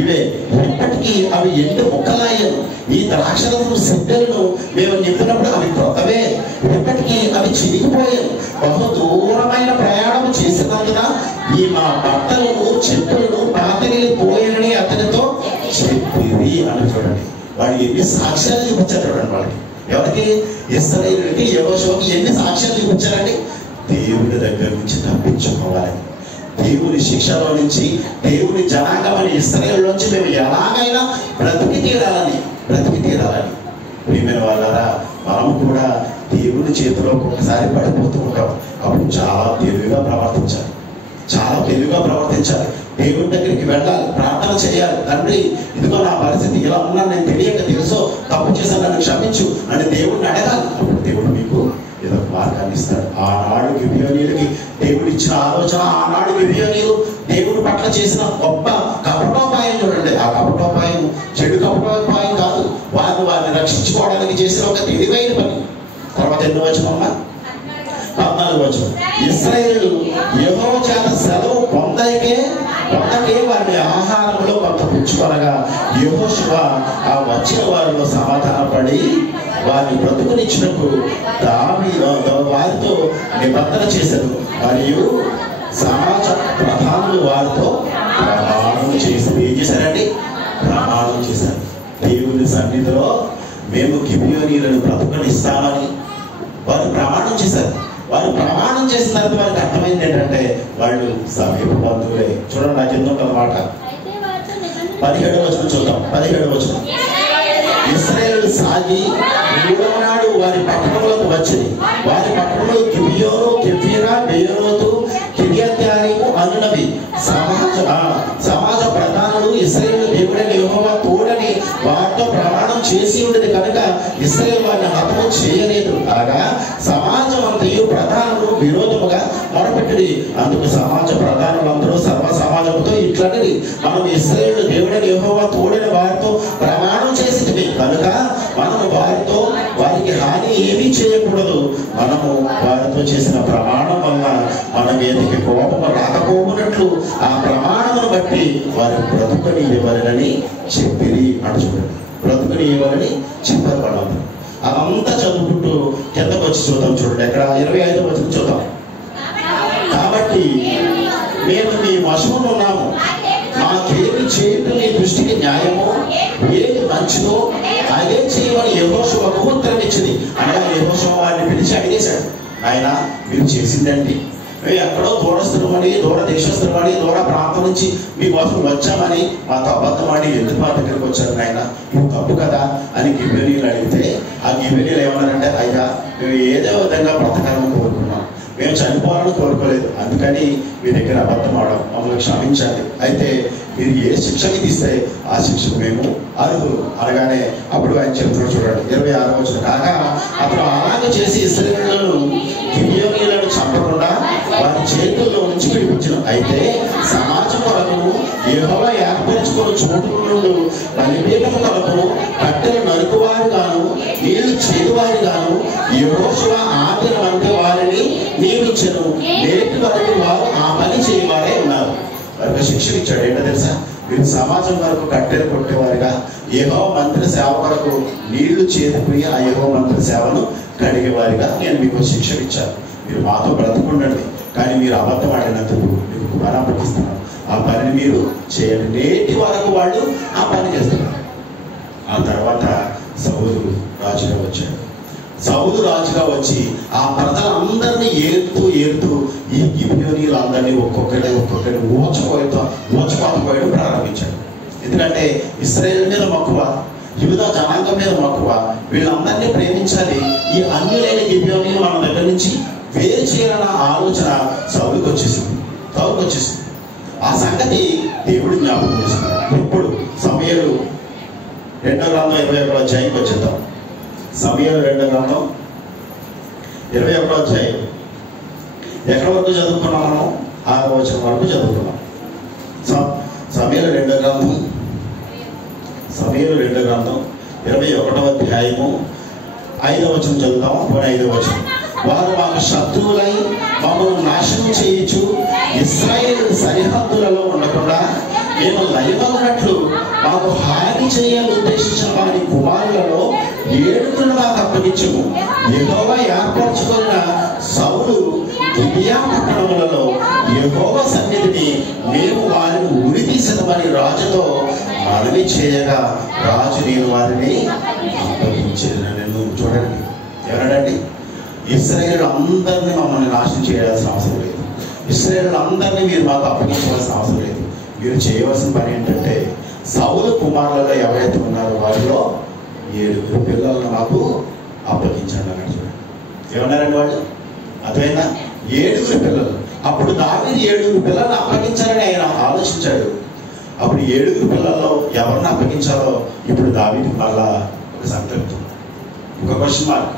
ఇవే, ఇప్పటికీ అవి ఎండు ముక్కలాయను. ఈ ద్రాక్షలను సిద్ధలను మేము నింపినప్పుడు అవి క్రొత్తవే, ఇప్పటికీ అవి చిరిగిపోయాను. బహు దూరమైన ప్రయాణం చేసినందున ఈ మా బట్టలను చెట్టులను పాతగిలిపోయానని అతనితో చెప్పింది అని. చూడండి, వాడు ఎన్ని సాక్ష్యాలు చూపించారు చూడండి వాళ్ళకి. ఎవరికి? ఇశ్రాయేలుకి, యెహోషువకి ఎన్ని సాక్ష్యాలు చూపించారండి? దేవుని దగ్గర నుంచి తప్పించుకోవాలి, దేవుని శిక్షలో నుంచి, దేవుని జనాంగం అని ఇశ్రాయేలు నుంచి మేము ఎలాగైనా బ్రతికి తీరాలని. ప్రియమైన వాళ్ళారా, మనం కూడా దేవుని చేతిలో ఒక్కొక్కసారి పడిపోతూ ఉంటాం. అప్పుడు చాలా తెలివిగా ప్రవర్తించాలి. దేవుని దగ్గరికి వెళ్ళాలి, ప్రార్థన చేయాలి. తండ్రి, ఇదిగో నా పరిస్థితి ఇలా ఉన్నా, నేను తెలియక తెలుసో తప్పు చేశాను, నన్ను క్షమించు అని దేవుడిని అడగాలి. అప్పుడు దేవుడు మీకు ఏదో ఒక మార్గాన్ని ఇస్తాడు. ఆనాడు గిబియోనీయులకి దేవుడు ఇచ్చిన ఆలోచన, ఆనాడు గిబియోనీయులు దేవుడి పట్ల చేసిన గొప్ప కపటోపాయం చూడండి. ఆ కపటోపాయం చెడు కపటోపాయం కాదు, వారిని రక్షించుకోవడానికి చేసిన ఒక తెలివైన పని. తర్వాత ఎన్నో వచనమ్మా, 14వ వచనం. ఇశ్రాయేలు యెహోవా చేత సెలవు పొందకే వారిని ఆహారంలో కొంత పుచ్చుకొనగా, యెహోషువ ఆ వచ్చిన వారిలో సమాధానపడి వారిని బ్రతుకునిచ్చినకు వారితో నిబంధన చేశారు. మరియు సమాజ ప్రధానులు వారితో ప్రమాణం చేశారు. ఏం చేశారండి? ప్రమాణం చేశారు. దేవుని సన్నిధిలో మేము గిబియోనీయులను బ్రతుకునిస్తామని వారు ప్రమాణం చేశారు. వారు ప్రమాణం చేసిన తర్వాత వారికి అర్థమైంది ఏంటంటే వాళ్ళు సమీప బంధువులే. చూడండి, నాకు ఎందుకు అన్నమాట 17వ వచనం చూద్దాం. 17వ వచనం. ఇశ్రాయేలు సాగి 3వ నాడు వారి పట్టణంలోకి వచ్చింది. వారి పట్టణంలో గిబియోను, కెఫీరా, బేయోతు, కిర్యత్యారీము అనునవి. సమాజ ప్రధానులు ఇశ్రాయేలు దేవుడైన యెహోవా తోడని వారితో ప్రమాణం చేసి ఉండేది కనుక ఇశ్రాయేలు వారిని హతము చేయలేదు. కాగా సమాజం అంతయు ప్రధానులు విరోధముగా మొరపెట్టి. అందుకు సమాజ ప్రధానులందరూ సర్వ సమాజంతో ఇట్లనేది, మనం ఇశ్రాయేలు దేవుడైన యెహోవా తోడిన వారితో ప్రమాణం చేసినవి కనుక మనము వారికి హాని ఏమీ చేయకూడదు. మనము వారితో చేసిన ప్రమాణం వల్ల మన మీదకి కోపము రాకపోవునట్లు ఆ ప్రమాణమును బట్టి వారి బ్రతుకుని ఇవ్వాలని చెప్పిరి అని చూడండి. బ్రతుకుని ఇవ్వాలని చెప్పారు వాళ్ళందరూ. అదంతా చదువుకుంటూ కిందకు వచ్చి చూద్దాం. చూడండి అక్కడ 25వ వచనం చూద్దాం. కాబట్టి మేము మీ వశములో ఉన్నాము, మాకేమి చేయటం నీ దృష్టికి న్యాయమో ఏది మంచిదో అదే చేయమని యెహోషువకు ఉత్తరం ఇచ్చింది. అనగా యెహోషువ వారిని పిలిచి అడిగేశాడు, ఆయన మీరు చేసిందండి, మేము ఎక్కడో దూరస్తులమని, దూర దేశస్తులమని, దూర ప్రాంతం నుంచి మీకోసం వచ్చామని మాతో అబద్ధమని ఎందుకు మా దగ్గరికి వచ్చారు ఆయన, ఇది తప్పు కదా అని గిబెలీలు అడిగితే ఆ గిబెలీలు ఏమన్నారంటే, అయ్యా మేము ఏదో విధంగా బ్రతకాలని కోరుకున్నాం, మేము చనిపోవాలని కోరుకోలేదు, అందుకని మీ దగ్గర అబద్ధం ఆడడం, మమ్మల్ని క్షమించాలి, అయితే మీరు ఏ శిక్ష విధిస్తే ఆ శిక్షకు మేము అర్హులు అనగానే అప్పుడు ఆయన చెప్తున్నాడు. చూడండి 26వ వచనం. కాగా అతను అలాగే చేసి ఇశ్రాయేలును గిబియోనీయులను చంపకుండా వారి చేతుల్లో నుంచి విడిపించను. అయితే సమాజం కొరకు యెహోవా ఏర్పరచుకున్న చోటు నుండి బలిపీఠం కొరకు కట్టెలు నరుకువారు గాను నీళ్లు చేదువారు గాను యెహోషువ ఆజ్ఞ వంటి వారిని నియమించను. నేటి వరకు వారు ఆ పని చేయవారే ఉన్నారు. వారికి శిక్షణ ఇచ్చాడు. ఏంటో తెలుసా, మీరు సమాజం వరకు కట్టెలు కొట్టేవారుగా యెహోవా మందిర సేవ వరకు నీళ్లు చేదుకుని ఆ యెహోవా మందిర సేవను కడిగేవారిగా నేను మీకు శిక్షణ ఇచ్చాను. మీరు మాతో బ్రతుకుండండి, కానీ మీరు అబద్ధం ఆడినందుకు మీకు పని అప్పగిస్తున్నాను, ఆ పనిని మీరు చేయండి. నేటి వరకు వాళ్ళు ఆ పని చేస్తున్నారు. ఆ తర్వాత సౌలు రాజుగా వచ్చాడు. సౌలు రాజుగా వచ్చి ఆ ప్రజలందరినీ ఏరుతూ ఈ గిబియోనీయులందరినీ ఒక్కొక్కరిని ఊచకోయడం ప్రారంభించాడు. ఎందుకంటే ఇశ్రాయేలు మీద మక్కువ, యూదా జనాంగం మీద మక్కువ, వీళ్ళందరినీ ప్రేమించాలి, ఈ అన్యులైన గిబియోనీయులు మన దగ్గర నుంచి వేరు చేయాలన్న ఆలోచన సౌలుకి వచ్చేసింది. ఆ సంగతి దేవుడు జ్ఞాపకం చేసుకున్నాడు. ఇప్పుడు సమూయేలు 2వ గ్రంథం 21వ అధ్యాయంకి వచ్చేద్దాం. సమూయేలు 2వ గ్రంథం 21వ అధ్యాయం ఎక్కడి వరకు చదువుకున్నాం మనం? 6వ వచనం వరకు చదువుకున్నాం. సమూయేలు 2వ గ్రంథం 21వ అధ్యాయము 5వ వచనం చదువుతాం. 5వ వచనం. వారు మాకు శత్రువులై మమ్మల్ని నాశనం చేయించు ఇశ్రాయేలు సరిహద్దులలో ఉండకుండా మేము లయమన్నట్లు మాకు హాని చేయాలని ఉద్దేశించిన వారి కుమారులలో 7 మాకు అప్పగించము. యెహోవా ఏర్పరచుకున్న సౌలు గిబియా పట్టణములలో యెహోవా సన్నిధిని మేము వారిని ఉరి తీసదమని రాజుతో మనవి చేయగా రాజు నేను వారిని అప్పగించేదనను. చూడండి, ఎవరండి? ఇశ్రాయేలు అందరినీ మమ్మల్ని నాశనం చేయాల్సిన అవసరం లేదు, ఇశ్రాయేలు అందరినీ మీరు మాకు అప్పగించవలసిన అవసరం లేదు. మీరు చేయవలసిన పని ఏంటంటే సౌలు కుమారులలో ఎవరైతే ఉన్నారో వారిలో 7 పిల్లలను మాకు అప్పగించండి అన్నాడు. చూడండి, ఏమన్నారండి వాళ్ళు? అర్థమైందా? 7 పిల్లలు. అప్పుడు దావీదు 7 పిల్లలను అప్పగించాలని ఆయన ఆలోచించాడు. అప్పుడు 7 పిల్లల్లో ఎవరిని అప్పగించాలో ఇప్పుడు దావీదు మళ్ళా ఒక సంతృప్తి, ఒక క్వశ్చన్ మార్క్,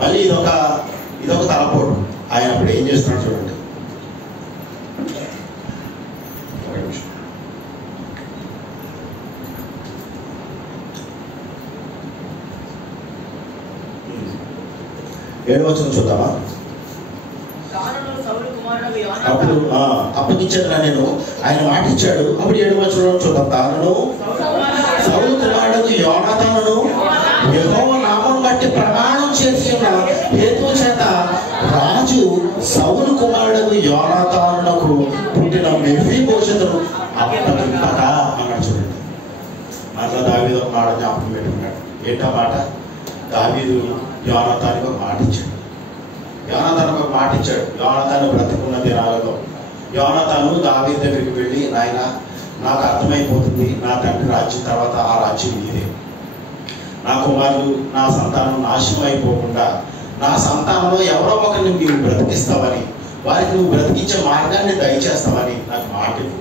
మళ్ళీ ఇదొక తలపోటు. ఆయన అప్పుడు ఏం చేస్తున్నాడు చూడండి. ఏడవ వచనం చూద్దామా? అప్పుడు అప్పగించాడు నేను, ఆయన మాట ఇచ్చాడు. అప్పుడు 7వ వచనం చూద్దాం. తాను సౌలు కుమారుడు యోనాతానును యెహోవా నామం బట్టి ప్రమాణం చేస్తున్న హేతు చేత రాజు సౌలు కుమారుడు యోనాతానునకు పుట్టిన మెఫీబోషెతును అప్పగింపక అన్నాడు. చూడండి, అట్లా దావీదు ఒక మాట జ్ఞాపకం పెట్టుకున్నాడు. ఏంటో మాట? దావీదు యోనాతానుకు ఒక మాట ఇచ్చాడు. యోనాతాను బ్రతుకున్న దినాలలో యోనాతాను దావీదు దగ్గరికి వెళ్ళి, నాయన నాకు అర్థమైపోతుంది, నా తండ్రి రాజ్యం తర్వాత ఆ రాజ్యం మీదే, నా కుమారులు నా సంతానం నాశనం అయిపోకుండా నా సంతానంలో ఎవరో ఒకరిని మీరు బ్రతికిస్తామని, వారికి నువ్వు బ్రతికించే మార్గాన్ని దయచేస్తామని నాకు మాట ఇవ్వు,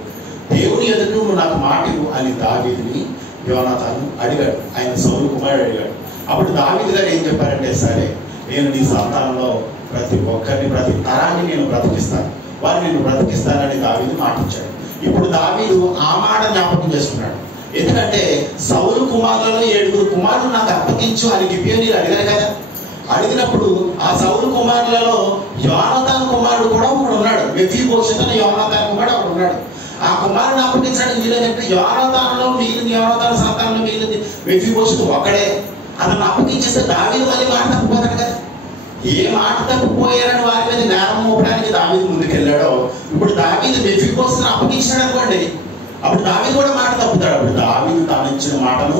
దేవుని ఎదుట నువ్వు నాకు మాట ఇవ్వు అని దావీదుని యోనాతాను అడిగాడు. ఆయన సౌలు కుమారుడు అడిగాడు. అప్పుడు దావీదు గారు ఏం చెప్పారంటే, సరే నేను నీ సంతానంలో ప్రతి ఒక్కరిని, ప్రతి తరాన్ని నేను బ్రతికిస్తాను, వారు నేను బ్రతికిస్తానని దావీదు మాట ఇచ్చాడు. ఇప్పుడు దావీదు ఆ మాట జ్ఞాపకం చేసుకున్నాడు. ఎందుకంటే సౌలు కుమారులలో 7 కుమారులు నాకు అప్పగించు అని గిబియోనీయులు అడిగారు కదా. అడిగినప్పుడు ఆ సౌలు కుమారులలో యోనాతాను కుమారుడు కూడా ఒకడు ఉన్నాడు. మెఫీబోషెతు అనే యోనాతాను కూడా ఒకడు ఉన్నాడు. ఆ కుమారుని అప్పగించడానికి వీలేదంటే యోనాతానులో మిగిలింది, యోనాతాను సంతానంలో మిగిలింది మెఫీబోషెతు ఒక్కడే. అతను అప్పగించేస్తే దావీదు మళ్ళీ మాట తప్పిపోతాడు కదా. ఏ మాట తప్పిపోయారని వారి మీద నేరం మోపడానికి దావీదు ముందుకెళ్ళాడో, ఇప్పుడు దావీదు మెఫీబోషెతును అప్పగించాడు అనుకోండి, అప్పుడు దావీదు కూడా మాట తప్పుతాడు. అప్పుడు దావీదు తాను ఇచ్చిన మాటను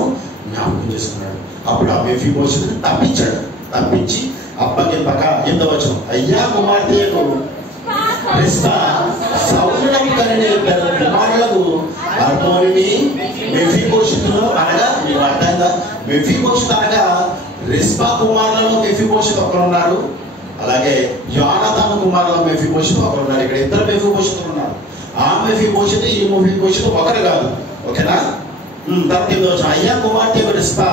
జ్ఞాపకం చేసుకున్నాడు. అప్పుడు ఆ మెఫీబోషెతును తప్పించాడు. తప్పించి అప్పగింపక ఎంతవచనం, అయ్యా కుమార్తెకు రిస్పా సౌలునకు కనిన 2 కుమారులకు అర్మోనిని మెఫీబోషెతును అనగా, మీకు అర్థంగా మెఫీబోషెతు అనగా రిస్పా కుమారులలో మెఫీబోషెతు ఒకరున్నారు, అలాగే యోనాతాను కుమారులలో మెఫీబోషెతు ఒకరున్నారు. ఇక్కడ 2 మెఫీబోషెతులు ఉన్నారు. ఆ మెఫీబోషెతు ఈ మెఫీబోషెతు ఒకరు కాదు. ఓకేనా? తర్వాత అయ్యా కుమార్తె రిస్పా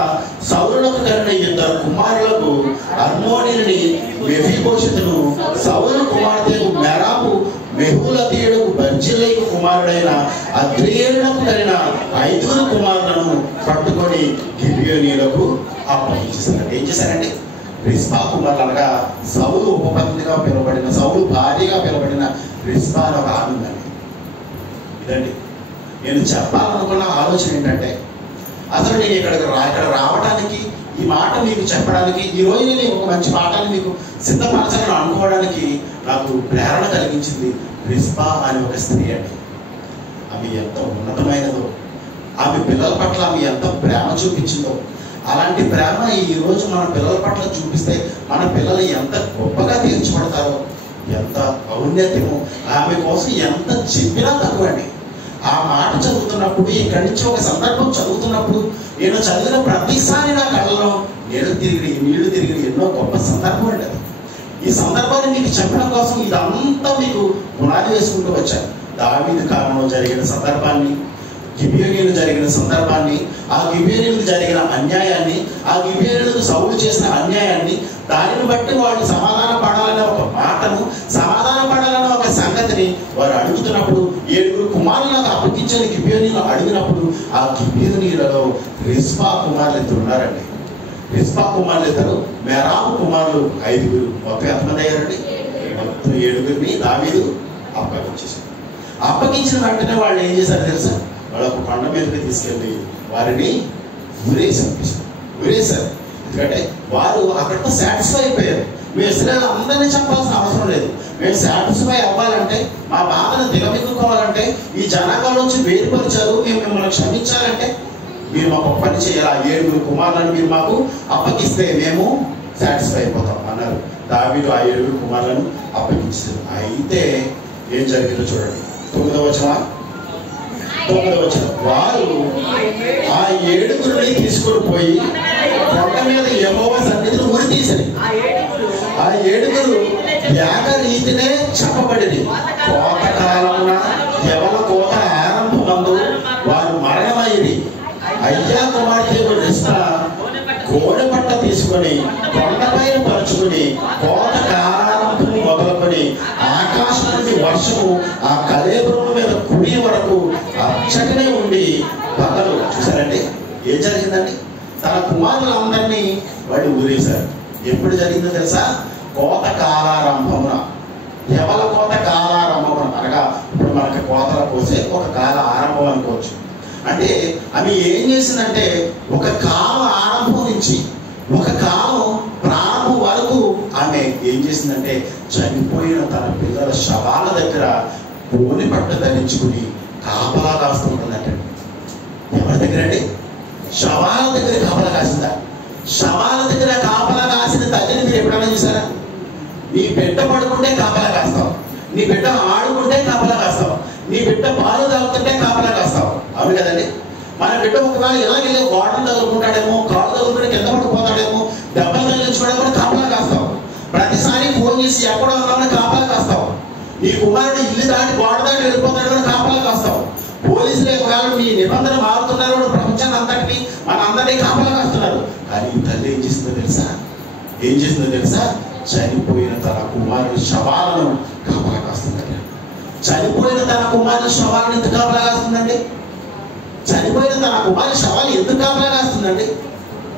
సౌలునకు కనిన 2 కుమారులకు అర్మోనిని మెఫీబోషెతును సౌలు కుమార్తెకు మెరాబు మెహూలతీయుడు బర్జిల్లైకు కుమారుడైన అద్రియేలునకు కలిగిన 5 కుమారులను పట్టుకొని గిబియోనీయులకు అప్పగించేశారు. ఏం చేశారంటే రిస్పా కుమారులు అనగా సౌలు ఉపపత్నిగా పిలువబడిన, సౌలు భార్యగా పిలువబడిన రిస్పా అని ఒక ఆమె ఉందండి. ఇదండి నేను చెప్పాలనుకున్న ఆలోచన ఏంటంటే, అసలు నేను ఇక్కడ రావడానికి, ఈ మాట మీకు చెప్పడానికి, ఈరోజు నేను ఒక మంచి పాఠాన్ని మీకు సిద్ధపరచాలని అనుకోవడానికి నాకు ప్రేరణ కలిగించింది రిస్పా అనే ఒక స్త్రీ అండి. ఆమె ఎంత ఉన్నతమైనదో, ఆమె పిల్లల పట్ల ఆమె ఎంత ప్రేమ చూపించిందో, అలాంటి ప్రేమ ఈరోజు మన పిల్లల పట్ల చూపిస్తే మన పిల్లలు ఎంత గొప్పగా తీర్చబడతారో, ఎంత ఔన్నత్యమో, ఆమె కోసం ఎంత చెప్పినా తక్కువండి. ఆ మాట చదువుతున్నప్పుడు, ఇక్కడి నుంచి ఒక సందర్భం చదువుతున్నప్పుడు, నేను చదివిన ప్రతిసారి నా కళ్ళలో నీళ్లు తిరిగి ఎన్నో గొప్ప సందర్భం అండి. ఈ సందర్భాన్ని మీకు చెప్పడం కోసం ఇదంతా మీకు పునాది వేసుకుంటూ వచ్చాను. దావీదు కాలంలో జరిగిన సందర్భాన్ని, గిబియోనీయులు జరిగిన సందర్భాన్ని, ఆ గిబియోనీయులకు జరిగిన అన్యాయాన్ని, ఆ గిబియోనీయులకు సౌలు చేసిన అన్యాయాన్ని, దానిని బట్టి వాళ్ళు సమాధాన పడాలనే ఒక మాటను, సమాధాన పడాలనే ఒక సంగతిని వారు అడుగుతున్నప్పుడు, 7 కుమారులకు అప్పగించని గిబియోనీయులు అడిగినప్పుడు, ఆ గిబియోనీయులలో రిస్పా కుమారులు 2 ఉన్నారండి. రిస్పా కుమారులు 2, మెరాబు కుమారులు 5. మొత్తం ఎంతమంది అయ్యారండి? మొత్తం 7 దావీదు అప్పగించేశారు. అప్పగించిన వెంటనే వాళ్ళు ఏం చేశారు తెలుసా? వాళ్ళ ఒక కొండ మీదకి తీసుకెళ్ళి వారిని ఉరేశారు. ఎందుకంటే వారు అక్కడితో సాటిస్ఫై అయిపోయారు. మేము ఇశ్రాయేలు అందరినీ చెప్పాల్సిన అవసరం లేదు. మేము సాటిస్ఫై అవ్వాలంటే, మా బాధను దిగమింగుకోవాలంటే, ఈ జనాంగంలోంచి వేరుపరిచారు, మేము మిమ్మల్ని క్షమించాలంటే మీరు మాకు పని చేయాలి. 7 కుమారులను మీరు మాకు అప్పగిస్తే మేము సాటిస్ఫై అయిపోతాం అన్నారు. దావీదు ఆ 7 కుమారులను అప్పగించారు. అయితే ఏం జరిగిందో చూడండి. 9వ వచనం. వారు ఆ 7 తీసుకొని పోయి కొండ మీద యెహోవా సన్నిధిని ఉరి తీశారు. ఆ 7 యాగ రీతినే చెప్పబడింది. కోతకాలమున ఎవల కోత ఆరంభమందు వారు మరణమైంది. అయ్యా కుమార్తె రిస్పా గోడె పట్ట తీసుకొని కొండపైన పరుచుకుని కోతకాలం మొదలుకొని ఆకాశం నుండి వర్షము ఆ కలేబరం మీద కుడి వరకు అచ్చటనే ఉండి పగలు. చూసారండి ఏం జరిగిందండి? తన కుమారులందరినీ వాడు ఊరేశారు. ఎప్పుడు జరిగిందో తెలుసా? కోత కాలారంభమున. ఎవల కోత కాలారంభమున అనగా ఇప్పుడు మనకి కోతల కోసే ఒక కాల ఆరంభం అనుకోవచ్చు. అంటే ఆమె ఏం చేసిందంటే, ఒక కాలం ఆరంభం నుంచి ఒక కాలం ప్రారంభం వరకు ఆమె ఏం చేసిందంటే, చనిపోయిన తన పిల్లల శవాల దగ్గర గోనె పట్ట ధరించుకుని కాపలా కాస్తుంటుందంటే. ఎవరి దగ్గర అండి? శవాల దగ్గర కాపలా కాసిందా? శవాల దగ్గర కాపలా కాసిన తల్లిని మీరు ఎప్పుడైనా చూసారా? నీ బిడ్డ పడుకుంటే కాపలా కాస్తావు, నీ బిడ్డ ఆడుకుంటే కాపలా కాస్తావు, నీ బిడ్డ పాలు తాగుతుంటే కాపలా కాస్తావు. అవును కదండి? మన బిడ్డ ఒకవేళ ఇలాగెళ్ళి వాటర్ తగులుకుంటాడేమో, కాళ్ళు తగులుకుంటే కింద పడిపోతాడేమో, దెబ్బలు తగిలించుకోవడం కూడా కాపలా కాస్తావు. ప్రతిసారి ఫోన్ చేసి ఎక్కడ ఉన్నామని కాపలా కాస్తావు. నీ కుమారుడు ఇల్లు దాటి గోడ దాటి వెళ్ళిపోతాడు కూడా కాపలా కాస్తావు. పోలీసులు ఒకవేళ మీ నిబంధన మారుతున్నారు, ప్రపంచాన్ని అంతటిని మన అందరినీ కాపలా కాస్తున్నారు. కానీ ఈ తల్లి ఏం చేసిందో తెలుసా? ఏం చేసిందో తెలుసా? చనిపోయిన తన కుమారుని శవాలను కాపలా కాస్తుందండి. చనిపోయిన తన కుమారుని శవాలను ఎందుకు కాపలా కాస్తుందండి? చనిపోయిన తన కుమారుని శవాలు ఎందుకు కాపలా కాస్తుందండి?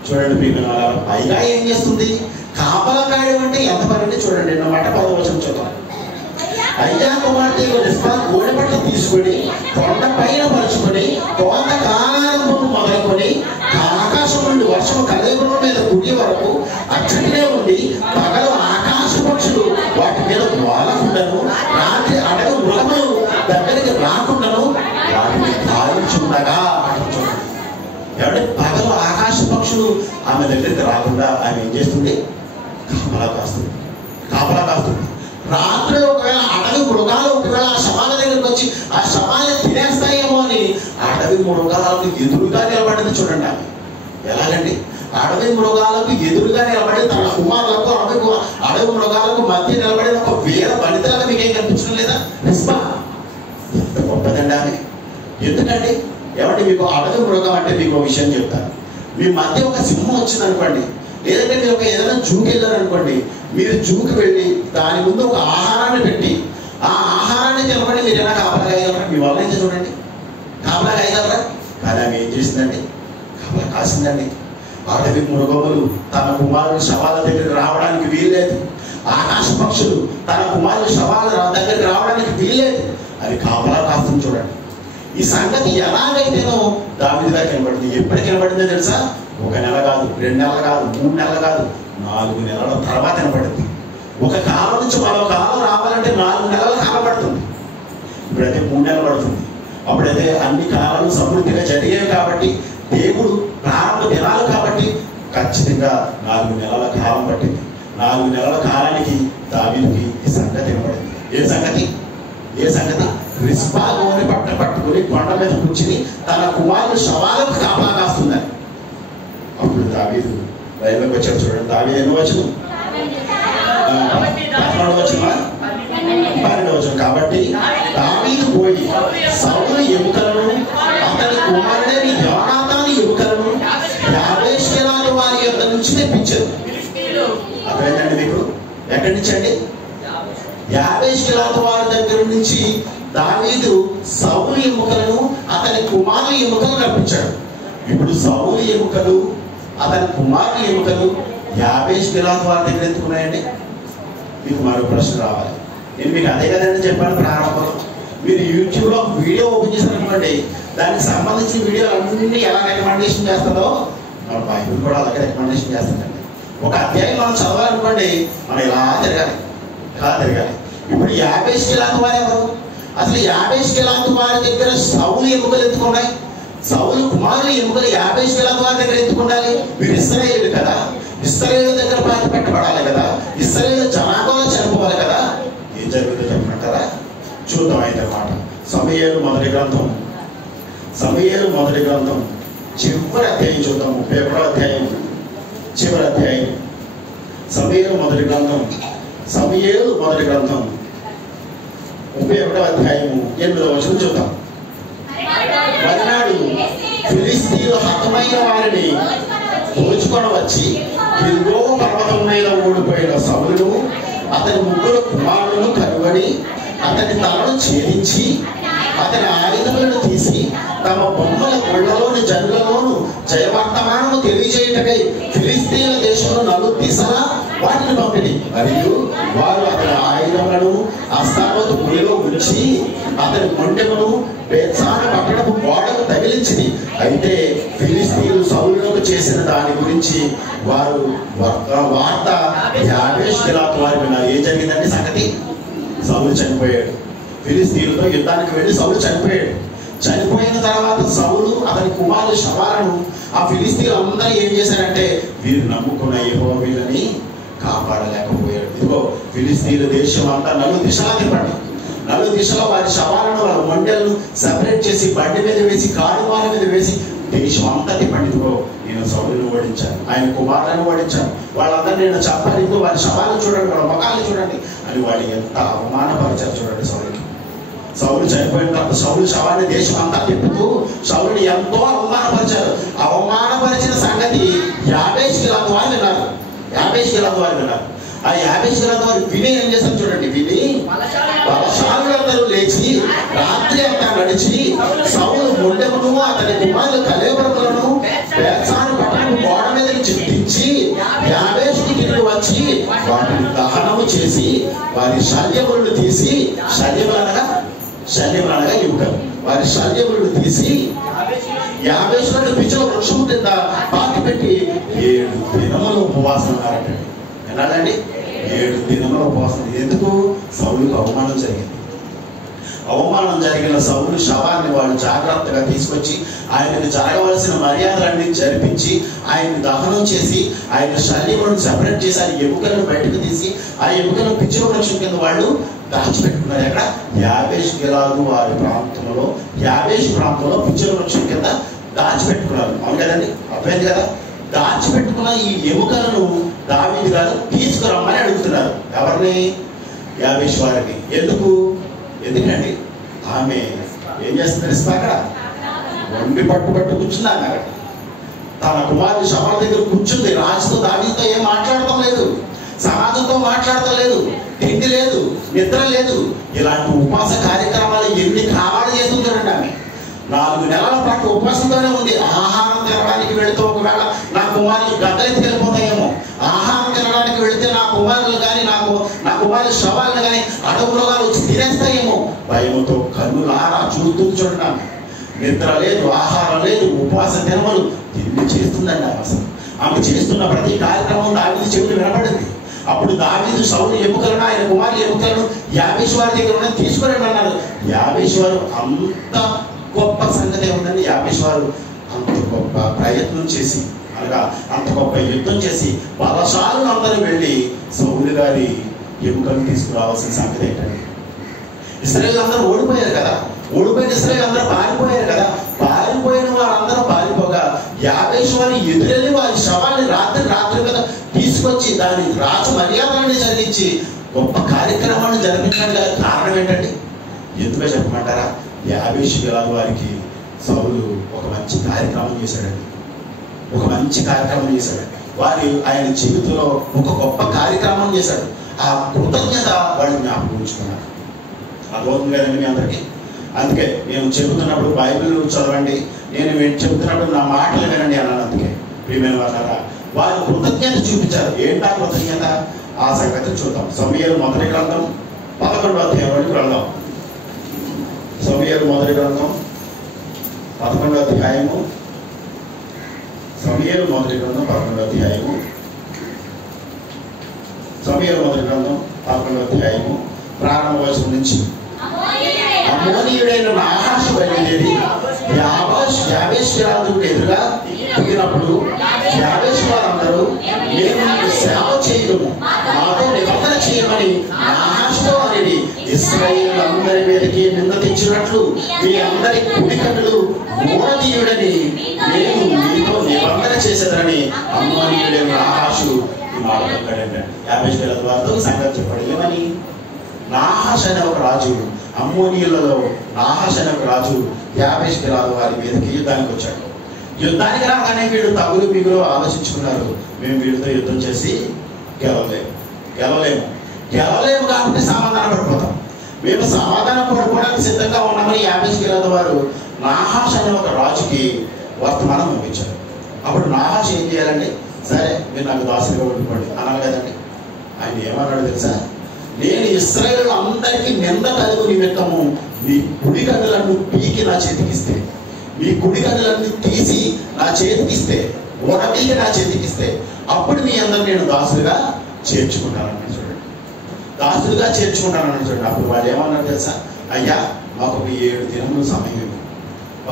చూడండి ప్రియమైన పైగా ఏం చేస్తుంది? కాపలా కాయడం అంటే ఎంత పని అంటే చూడండి, మాట 10వ వచనం చూద్దాం. అయ్యా కుమార్తె గోడె పట్ల తీసుకొని కొండ పైన పరుచుకొని కొంతకాలం మొదలుకొని ఆకాశం నుండి వర్షం కలగడం మీద కుడి వరకు అచ్చటినే ఉండి పగలు ఆకాశ పక్షులు వాటి మీద వాలకుండాను రాత్రి అడవి మృగములు దగ్గరికి రాకుండాను వాటిని కాల్చుండగా ఎవరి పగలు ఆకాశ పక్షులు ఆమె దగ్గరికి రాకుండా ఆమె ఏం చేస్తుంది? కాపలా కాస్తుంది. రాత్రిలో ఒకవేళ అడవి మృగాలు ఒకవేళ ఆ శవాల దగ్గరికి వచ్చి ఆ శవాన్ని తినేస్తాయేమో అని అడవి మృగాలకు ఎదురుగా నిలబడింది. చూడండి ఆమె ఎలాగండి? అడవి మృగాలకు ఎదురుగా నిలబడి తన కుమారులకు అడవి మృగాలకు మధ్య నిలబడిన ఒక వీర వనితగా మీకేం కనిపించడం లేదా? రిస్పా ఎంత గొప్పదండి ఆమె. ఎందుకండి? ఏమంటే మీకు అడవి మృగం అంటే మీకు ఒక విషయం చెప్తాను. మీ మధ్య ఒక సింహం వచ్చింది అనుకోండి, లేదంటే మీరు ఒక ఏదైనా జూకి వెళ్ళారు అనుకోండి, మీరు జూకి వెళ్ళి దాని ముందు ఒక ఆహారాన్ని పెట్టి ఆ ఆహారాన్ని నిలబడి మీరు ఎలా కాపలా కాయగలరా? మీ వల్ల అయితే చూడండి, కాపలా కాయగలరా? కానీ ఆమె ఏం చేసిందండి? కాపలా కాసిందండి. అడవి మృగములు తన కుమారుని శవాల దగ్గరికి రావడానికి వీల్లేదు, ఆకాశ పక్షులు తన కుమారుని శవాల దగ్గరికి రావడానికి వీల్లేదు, అది కాపలా కాస్తుంది. చూడండి ఈ సంగతి ఎలాగైతేనో దావీదు గారికి కనబడింది. ఎప్పటికి కనబడిందో తెలుసా? 1 నెల కాదు, 2 నెలలు కాదు, 3 నెలలు కాదు, 4 నెలల తర్వాత కనబడింది. ఒక కాలం నుంచి మరో కాలం రావాలంటే 4 నెలల కాలం పడుతుంది. ఇప్పుడైతే 3 నెలలు పడుతుంది. అప్పుడైతే అన్ని కాలాలు సమృద్ధిగా జరిగేవి కాబట్టి, దేవుడు ప్రారంభ దినాలు కాబట్టి ఖచ్చితంగా 4 నెలల కాలం పట్టింది. 4 నెలల కాలానికి దావీదుకి ఈ సంగతి కనబడింది. ఏ సంగతి? రిస్పా గోనె పట్ట పట్టుకుని కొండ మీద కూర్చుని తన కుమారుడు శవాలకు కాపలా కాస్తుందని. అప్పుడు దావీదు రైల్లోకి వచ్చాడు. చూడండి దావీదు ఎన్నో వచనం? 11వ వచనమా? 12వ వచనం. కాబట్టి దావీదు పోయి సౌలు ఎముకలను అతని కుమారుడైన యోనాతాను ఎముకలను యాబేష్గిలాదు వారి యొద్ద నుంచి తెప్పించారు. అర్థమైందండి మీకు? ఎక్కడి నుంచి అండి? యాబేష్గిలాదు వారి దగ్గర నుంచి దావీదు సౌలు ఎముకలను అతని కుమారుని ఎముకలను రప్పించాడు. ఇప్పుడు సౌలు ఎముకలు అతని కుమారుని ఎముకలు యాబేష్గిలాదు వారి దగ్గర ఎందుకున్నాయండి? మీకు మరో ప్రశ్న రావాలి. నేను మీకు అదే కదండి చెప్పాను ప్రారంభంలో. మీరు యూట్యూబ్లో వీడియో ఓపెన్ చేశారనుకోండి, దానికి సంబంధించిన వీడియోలు అన్నీ ఎలా రికమెండేషన్ చేస్తుందో మన బైబిల్ కూడా అలాగే రికమెండేషన్ చేస్తుందండి. ఒక అధ్యాయం మనం చదవాలనుకోండి, మనం ఇలా తిరగాలి. ఇప్పుడు యాబేష్గిలాదు వారు ఎవరు? అసలు యాబేష్గిలాదు వారి దగ్గర సౌలు ఎముకలు ఎందుకున్నాయి? సౌలు కుమారులు ఎముకలు యాబేష్గిలాదు వారి దగ్గర ఎందుకుండాలి? మీరు ఇశ్రాయేలు కదా, ఇశ్రాయేలు దగ్గర పాతి పెట్టబడాలి కదా, ఇశ్రాయేలు జనాభాలో చనిపోవాలి కదా. ఏం జరుగుతుందో చెప్పమంటారా? చూద్దాం అయితే మాట. సమూయేలు మొదటి గ్రంథం చివరి అధ్యాయం చూద్దాం. 31వ అధ్యాయం చివరి అధ్యాయం. సమూయేలు మొదటి గ్రంథం 31వ అధ్యాయము 8వ వచనం చూద్దాం. మరునాడు ఫిలిష్తీయులు హతమైన వారిని దోచుకొని వచ్చి గిల్బో పర్వతం మీద ఓడిపోయిన సౌలును అతని 3 కుమారులను కనుగొని అతని తలను ఛేదించి అతని ఆయుధములను తీసి తమ బొమ్మల గొళ్ళలోని జనులలోను జయవర్తమానము తెలియజేయటకై ఫిలిష్తీయుల దేశంలో 4 దిశలా వాటిని పంపిణీ. మరియు వారు అతని ఆయుధములను అస్తావతు గుడిలో ఉంచి అతని మొండెమును బేత్సాను పట్టణపు గోడకు తగిలించింది. అయితే ఫిలిష్తీయులు సౌలులకు చేసిన దాని గురించి వారు వార్త యాబేష్గిలాదు వారి విన్నారు. ఏం జరిగిందండి సంగతి? సౌలు చనిపోయాడు. ఫిలిష్తీయులతో యుద్ధానికి వెళ్ళి సౌలు చనిపోయాడు. చనిపోయిన తర్వాత సౌలు అతని కుమారుల శవాలను ఆ ఫిలిష్తీయులు అందరూ ఏం చేశారంటే, వీరు నమ్ముకున్న యెహోవా వీళ్ళని కాపాడలేకపోయాడు. ఇదిగో ఫిలిష్తీయుల దేశం అంతా 4 దిశలా తిప్పండి. 4 దిశలో వారి శవాలను వాళ్ళ మొండెలను సెపరేట్ చేసి బండి మీద వేసి కాడుమాల మీద వేసి దేశం అంతా తిప్పండి. ఇదిగో నేను సౌలును ఓడించాను, ఆయన కుమారులను ఓడించాను, వాళ్ళందరూ నేను చంపాను, ఇదిగో వారి శవాలను చూడండి, వాళ్ళ ముఖాలను చూడండి అని వాడిని ఎంత అవమానపరిచారు చూడండి. సౌలు చనిపోయిన తర్వాత సౌలు శవాన్ని దేశం అంతా తిప్పుతూ సౌలుని ఎంతో అవమానపరిచారు. అవమానపరిచిన సంగతి యాబేష్గిలాదు వారు విన్నారు. యాబేష్ గిలాదు వారు విన్నారు. ఆ యాబేష్ గిలాదు వారు విని ఏం చేశారు చూడండి. విని బలశాలులందరూ లేచి రాత్రి అంతా నడిచి సౌలు మొండెమును అతని కుమారులు కలేబరములను బేత్సాను పట్టణము గోడ మీద నుంచి దించి యాబేషుకి తిరిగి వచ్చి వాటిని దహనము చేసి వారి శల్యములను తీసి శల్యములనగా ఎముకలు వారి శల్యములను తీసి యాబేషులను పిచ్చిన వృక్షం కింద పాతి పెట్టి 7 దినములు ఉపవాసం ఉన్నారంటే. ఎన్నాళ్ళండి? 7 దినముల ఉపవాసం. ఎందుకు? సౌలుకు అవమానం జరిగింది. అవమానం జరిగిన సౌలు శవాన్ని వాళ్ళు జాగ్రత్తగా తీసుకొచ్చి ఆయనకు జరగవలసిన మర్యాదలన్నీ జరిపించి ఆయన్ని దహనం చేసి ఆయన శల్యములను సెపరేట్ చేసి ఆయన ఎముకలను బయటకు తీసి ఆ ఎముకలను పిచ్చిన వృక్షం కింద వాళ్ళు దాచిపెట్టుకున్నారు. ఎక్కడ? యాబేష్ గిలాదు వారి ప్రాంతంలో, యాబేష్ ప్రాంతంలో పిచ్చిన వృక్షం కింద దాచిపెట్టుకున్నారు. అవును కదండి? అర్థమైంది కదా? దాచిపెట్టుకున్న ఈ ఎముకలను దావీదు గారు తీసుకురమ్మని అడుగుతున్నారు. ఎవరిని? యాబేష్ వారిని. ఎందుకండి ఆమె ఏం చేస్తుంది? అక్కడ వండి పట్టు కూర్చున్నాను అక్కడ. తన కుమారుడు శవాల దగ్గర కూర్చుంది. రాజుతో దావీదుతో ఏం మాట్లాడటం లేదు, సమాజంతో మాట్లాడటం లేదు, తిండి లేదు, నిద్ర లేదు. ఇలాంటి ఉపవాస కార్యక్రమాలు ఎన్ని కాలాలు చేస్తుంటారండి. ఆమె 4 నెలల పాటు ఉపవాసంతోనే ఉంది. ఆహారం తినడానికి వెళితే ఒకవేళ నా కుమారులు గద్దలెత్తి వెళ్ళిపోతాయేమో, ఆహారం తినడానికి వెళితే నా కుమారులు కానీ నా కుమారుల శవాలను కానీ అడవులో కానీ వచ్చి తినేస్తాయేమో భయంతో కన్నులారా చూడండి. ఆమె నిద్ర లేదు, ఆహారం లేదు, ఉపవాస దినములు తిండి చేస్తుందండి. ఆమె చేస్తున్న ప్రతి కార్యక్రమం దావీదు చెవులు వినపడింది. అప్పుడు దావీదు సౌలు ఎముకలను ఆయన కుమారుల ఎముకలను యాబేషు వారి దగ్గర తీసుకురండి అన్నారు. యాబేషు వారు అంత గొప్ప సంగతి ఏముందండి? యాబేషు వారు అంత గొప్ప ప్రయత్నం చేసి అనగా అంత గొప్ప యుద్ధం చేసి బలశాలను అందరూ వెళ్ళి సౌలు గారి ఎముకలను తీసుకురావాల్సిన సంగతి ఏంటండి? ఇశ్రాయేలు అందరూ ఓడిపోయారు కదా. ఓడిపోయిన ఇశ్రాయేలు అందరూ పారిపోయారు కదా. పారిపోయిన వారందరూ పారిపోగా యాబేషు వారి ఎదురెళ్ళి వారి శవాన్ని రాత్రి మీద తీసుకొచ్చి దాని రాజు మర్యాదలని జరిగించి గొప్ప కార్యక్రమాన్ని జరిపించడానికి కారణం ఏంటండి? ఎందుకో చెప్పమంటారా? యాబేషు గిలాదు వారికి సౌలు ఒక మంచి కార్యక్రమం చేశాడండి. ఆయన జీవితంలో ఒక గొప్ప కార్యక్రమం చేశాడు. ఆ కృతజ్ఞత వాళ్ళు జ్ఞాపకం ఉంచుకున్నారు. అర్థమవుతుంది కదండి మీ అందరికీ? అందుకే నేను చెబుతున్నప్పుడు బైబిల్ చదవండి, నేను చెబుతున్నప్పుడు నా మాటలు వినండి అన్నాను. అందుకే ప్రియమైన వాళ్ళారా, వారు కృతజ్ఞత చూపించారు. ఏంటా కృతజ్ఞత? ఆ సంగతి చూద్దాం. సమూయేలు మొదటి గ్రంథం 11వ అధ్యాయంలోకి వెళ్దాం. సమూయేలు మొదటి గ్రంథం 11వ అధ్యాయము. సమూయేలు మొదటి గ్రంథం 11వ అధ్యాయము. సమూయేలు మొదటి గ్రంథం 11వ అధ్యాయము ప్రారంభ వచనం నుంచి. అమ్మోనీయుడైన నాహాషు బయలుదేరి యాబేష్ గిలాదుకు ఎదురుగా దిగినప్పుడు యాబేషు వారందరూ మేము సేవ చేయము, మాతో నిబంధన చేయమని నాహాషుతో అనేది ఇశ్రాయేలులందరి మీదకి నింద తెచ్చినట్లు మీ అందరి కుడికన్నులు మూడదీయుడని నేను మీతో నిబంధన చేసేదని అమ్మోనీయుడైన నాహాషు ఈ మాట పలికాడండి. యాబేషు గిలాదు వారితో సంగతి చెప్పాడు. ఏమని? నాహాషు అనే ఒక రాజు, అమ్మోనీయులలో నాహాషు అనే ఒక రాజు యాబేషు గిలాదు వారి మీదకి యుద్ధానికి వచ్చాడు. యుద్ధానికి రాగానే వీళ్ళు తగులు బిగులు ఆలోచించుకున్నారు. మేము వీళ్ళతో యుద్ధం చేసి గెలవలేము కాబట్టి సమాధాన పడిపోతాం. మేము సమాధాన పడిపోవడానికి సిద్ధంగా ఉన్నామని యాబేషు గిలాదు వారు నాహాషు అనే ఒక రాజుకి వర్తమానం పంపించారు. అప్పుడు నాహాషు ఏం చేయాలండి? సరే మీరు నాకు దాసులుగా ఉండిపోండి అన్నారు కదండి. ఆయన ఏమన్నాడు తెలుసా? నేను ఇశ్రాయేలు అందరికీ నింద కలుగు నిమిత్తము మీ కుడి కన్నులను పీకి నా చేతికిస్తే, మీ కుడి కన్నులన్నీ తీసి నా చేతికిస్తే, ఓడపీకి నా చేతికిస్తే అప్పుడు మీ అందరూ నేను దాసులుగా చేర్చుకుంటానని చూడండి. దాసులుగా చేర్చుకుంటానని చూడండి. అప్పుడు వాళ్ళు ఏమన్నారు తెలుసా? అయ్యా మాకు 7 దినములు సమయం ఇవ్వు,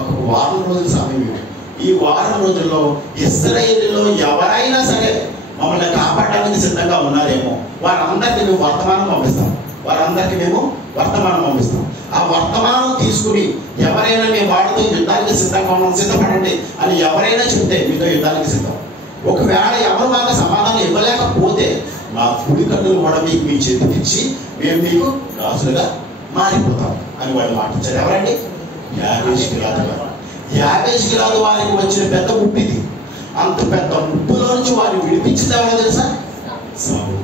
ఒక వారం రోజుల సమయం ఇవ్వు. ఈ వారం రోజుల్లో ఇశ్రాయేలులో ఎవరైనా సరే మమ్మల్ని కాపాడడానికి సిద్ధంగా ఉన్నారేమో వారందరికీ మేము వర్తమానం పంపిస్తాం. ఆ వర్తమానం తీసుకుని ఎవరైనా మేము వాడితో యుద్ధానికి సిద్ధంగా ఉన్నాం, సిద్ధపడండి అని ఎవరైనా చెప్తే మీతో యుద్ధానికి సిద్ధం. ఒకవేళ ఎవరు మాకు సమాధానం ఇవ్వలేకపోతే మా కుడి కన్నులు కూడా మీకు మీ చేతికిచ్చి మేము మీకు రాజులుగా మారిపోతాం అని వాళ్ళు మాటించారు. ఎవరండి? యాబేషు గిలాదు వారు. యాబేషు గిలాదు వారికి వచ్చిన పెద్ద ముప్పు ఇది. అంత పెద్ద ముప్పులో నుంచి వారిని విడిపించింది ఎవరో తెలుసా? సౌలు.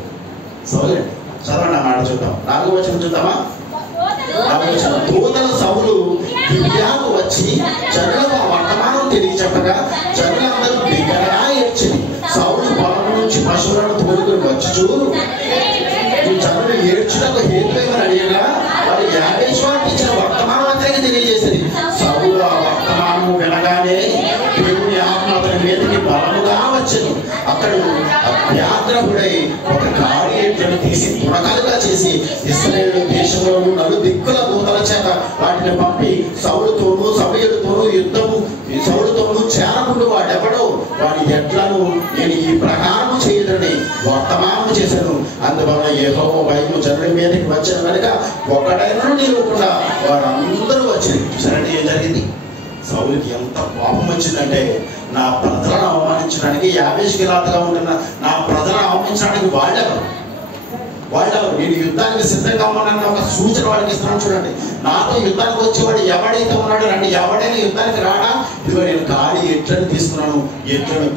సౌలండి, చదవండి ఆ మాట చూద్దాం. 4వ వచనం చూద్దామా? 4వ వచనం. దూతలు సౌలు గిబియాకు వచ్చి జనులకు ఆ వర్తమానం తెలియచెప్పగా జనులందరూ బిగ్గరగా ఏడ్చింది. సౌలు పొలం నుంచి పశువులను తోలుకొని వచ్చుచూ జనులు ఏడ్చుటకు హేతువేమని అడిగగా వారు యాబేషువానికి ఇచ్చిన వర్తమానం అంతగా తెలియజేసింది. సౌలు ఆ వర్తమానము వినగానే దేవుని ఆత్మ అతని మీదకి బలముగా వచ్చెను. అతడు అత్యాగ్రహుడై ఒక కార్యక్రమం తీసి పుడకలుగా చేసి ఇశ్రాయేలు దేశంలోను నలు దిక్కుల దూతల చేత వాటిని పంపి సౌలుతోనూ సమూయేలుతోనూ యుద్ధము సౌలుతోనూ చేరకుండా వాడెవడో వాడి ఎడ్లను నేను ఈ ప్రకారం చేయదని వర్తమానం చేశాను. అందువల్ల యెహోవా భయము జనుల మీదకి వచ్చిన కనుక ఒకడైనా నిలవకుండా వారందరూ వచ్చారు. సరే, ఏం జరిగింది? సౌలుకి ఎంత కోపం వచ్చిందంటే, నా ప్రజలను అవమానించడానికి యాబేష్గిలాతుగా ఉంటున్న నా ప్రజలను అవమానించడానికి వాళ్ళెవరు? నేను యుద్ధానికి సిద్ధంగా ఉన్నానన్న ఒక సూచన వాడికి ఇస్తున్నాను. చూడండి, నాతో యుద్ధానికి వచ్చేవాడు ఎవడైతే ఉన్నాడో రండి, ఎవడైనా యుద్ధానికి రాడా? ఇదిగో నేను ఖాళీ ఎట్లను తీసుకున్నాను, ఎట్లను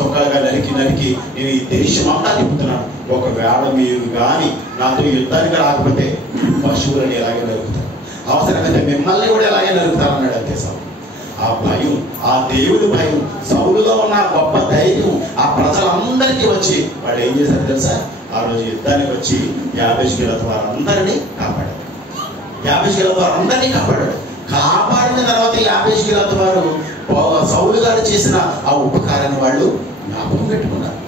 తొక్కలుగా నరికి నేను ఈ దేశం అంతా తిప్పుతున్నాను. ఒకవేళ మీరు కానీ నాతో యుద్ధానికి రాకపోతే పశువులను ఎలాగే నరుకుతారు, అవసరమైతే మిమ్మల్ని కూడా ఎలాగే నరుకుతారు అన్నాడు. అంతే సౌలు. ఆ భయం, ఆ దేవుడి భయం, సౌలులో ఉన్న గొప్ప ధైర్యం ఆ ప్రజలందరికీ వచ్చి వాళ్ళు ఏం చేశారు తెలుసా? ఆ రోజు యుద్ధానికి వచ్చి యాబేష్గిలాతు వారందరినీ కాపాడారు. కాపాడిన తర్వాత యాబేష్గిలాతు వారు సౌలు గారు చేసిన ఆ ఉపకారాన్ని వాళ్ళు జ్ఞాపకం పెట్టుకున్నారు.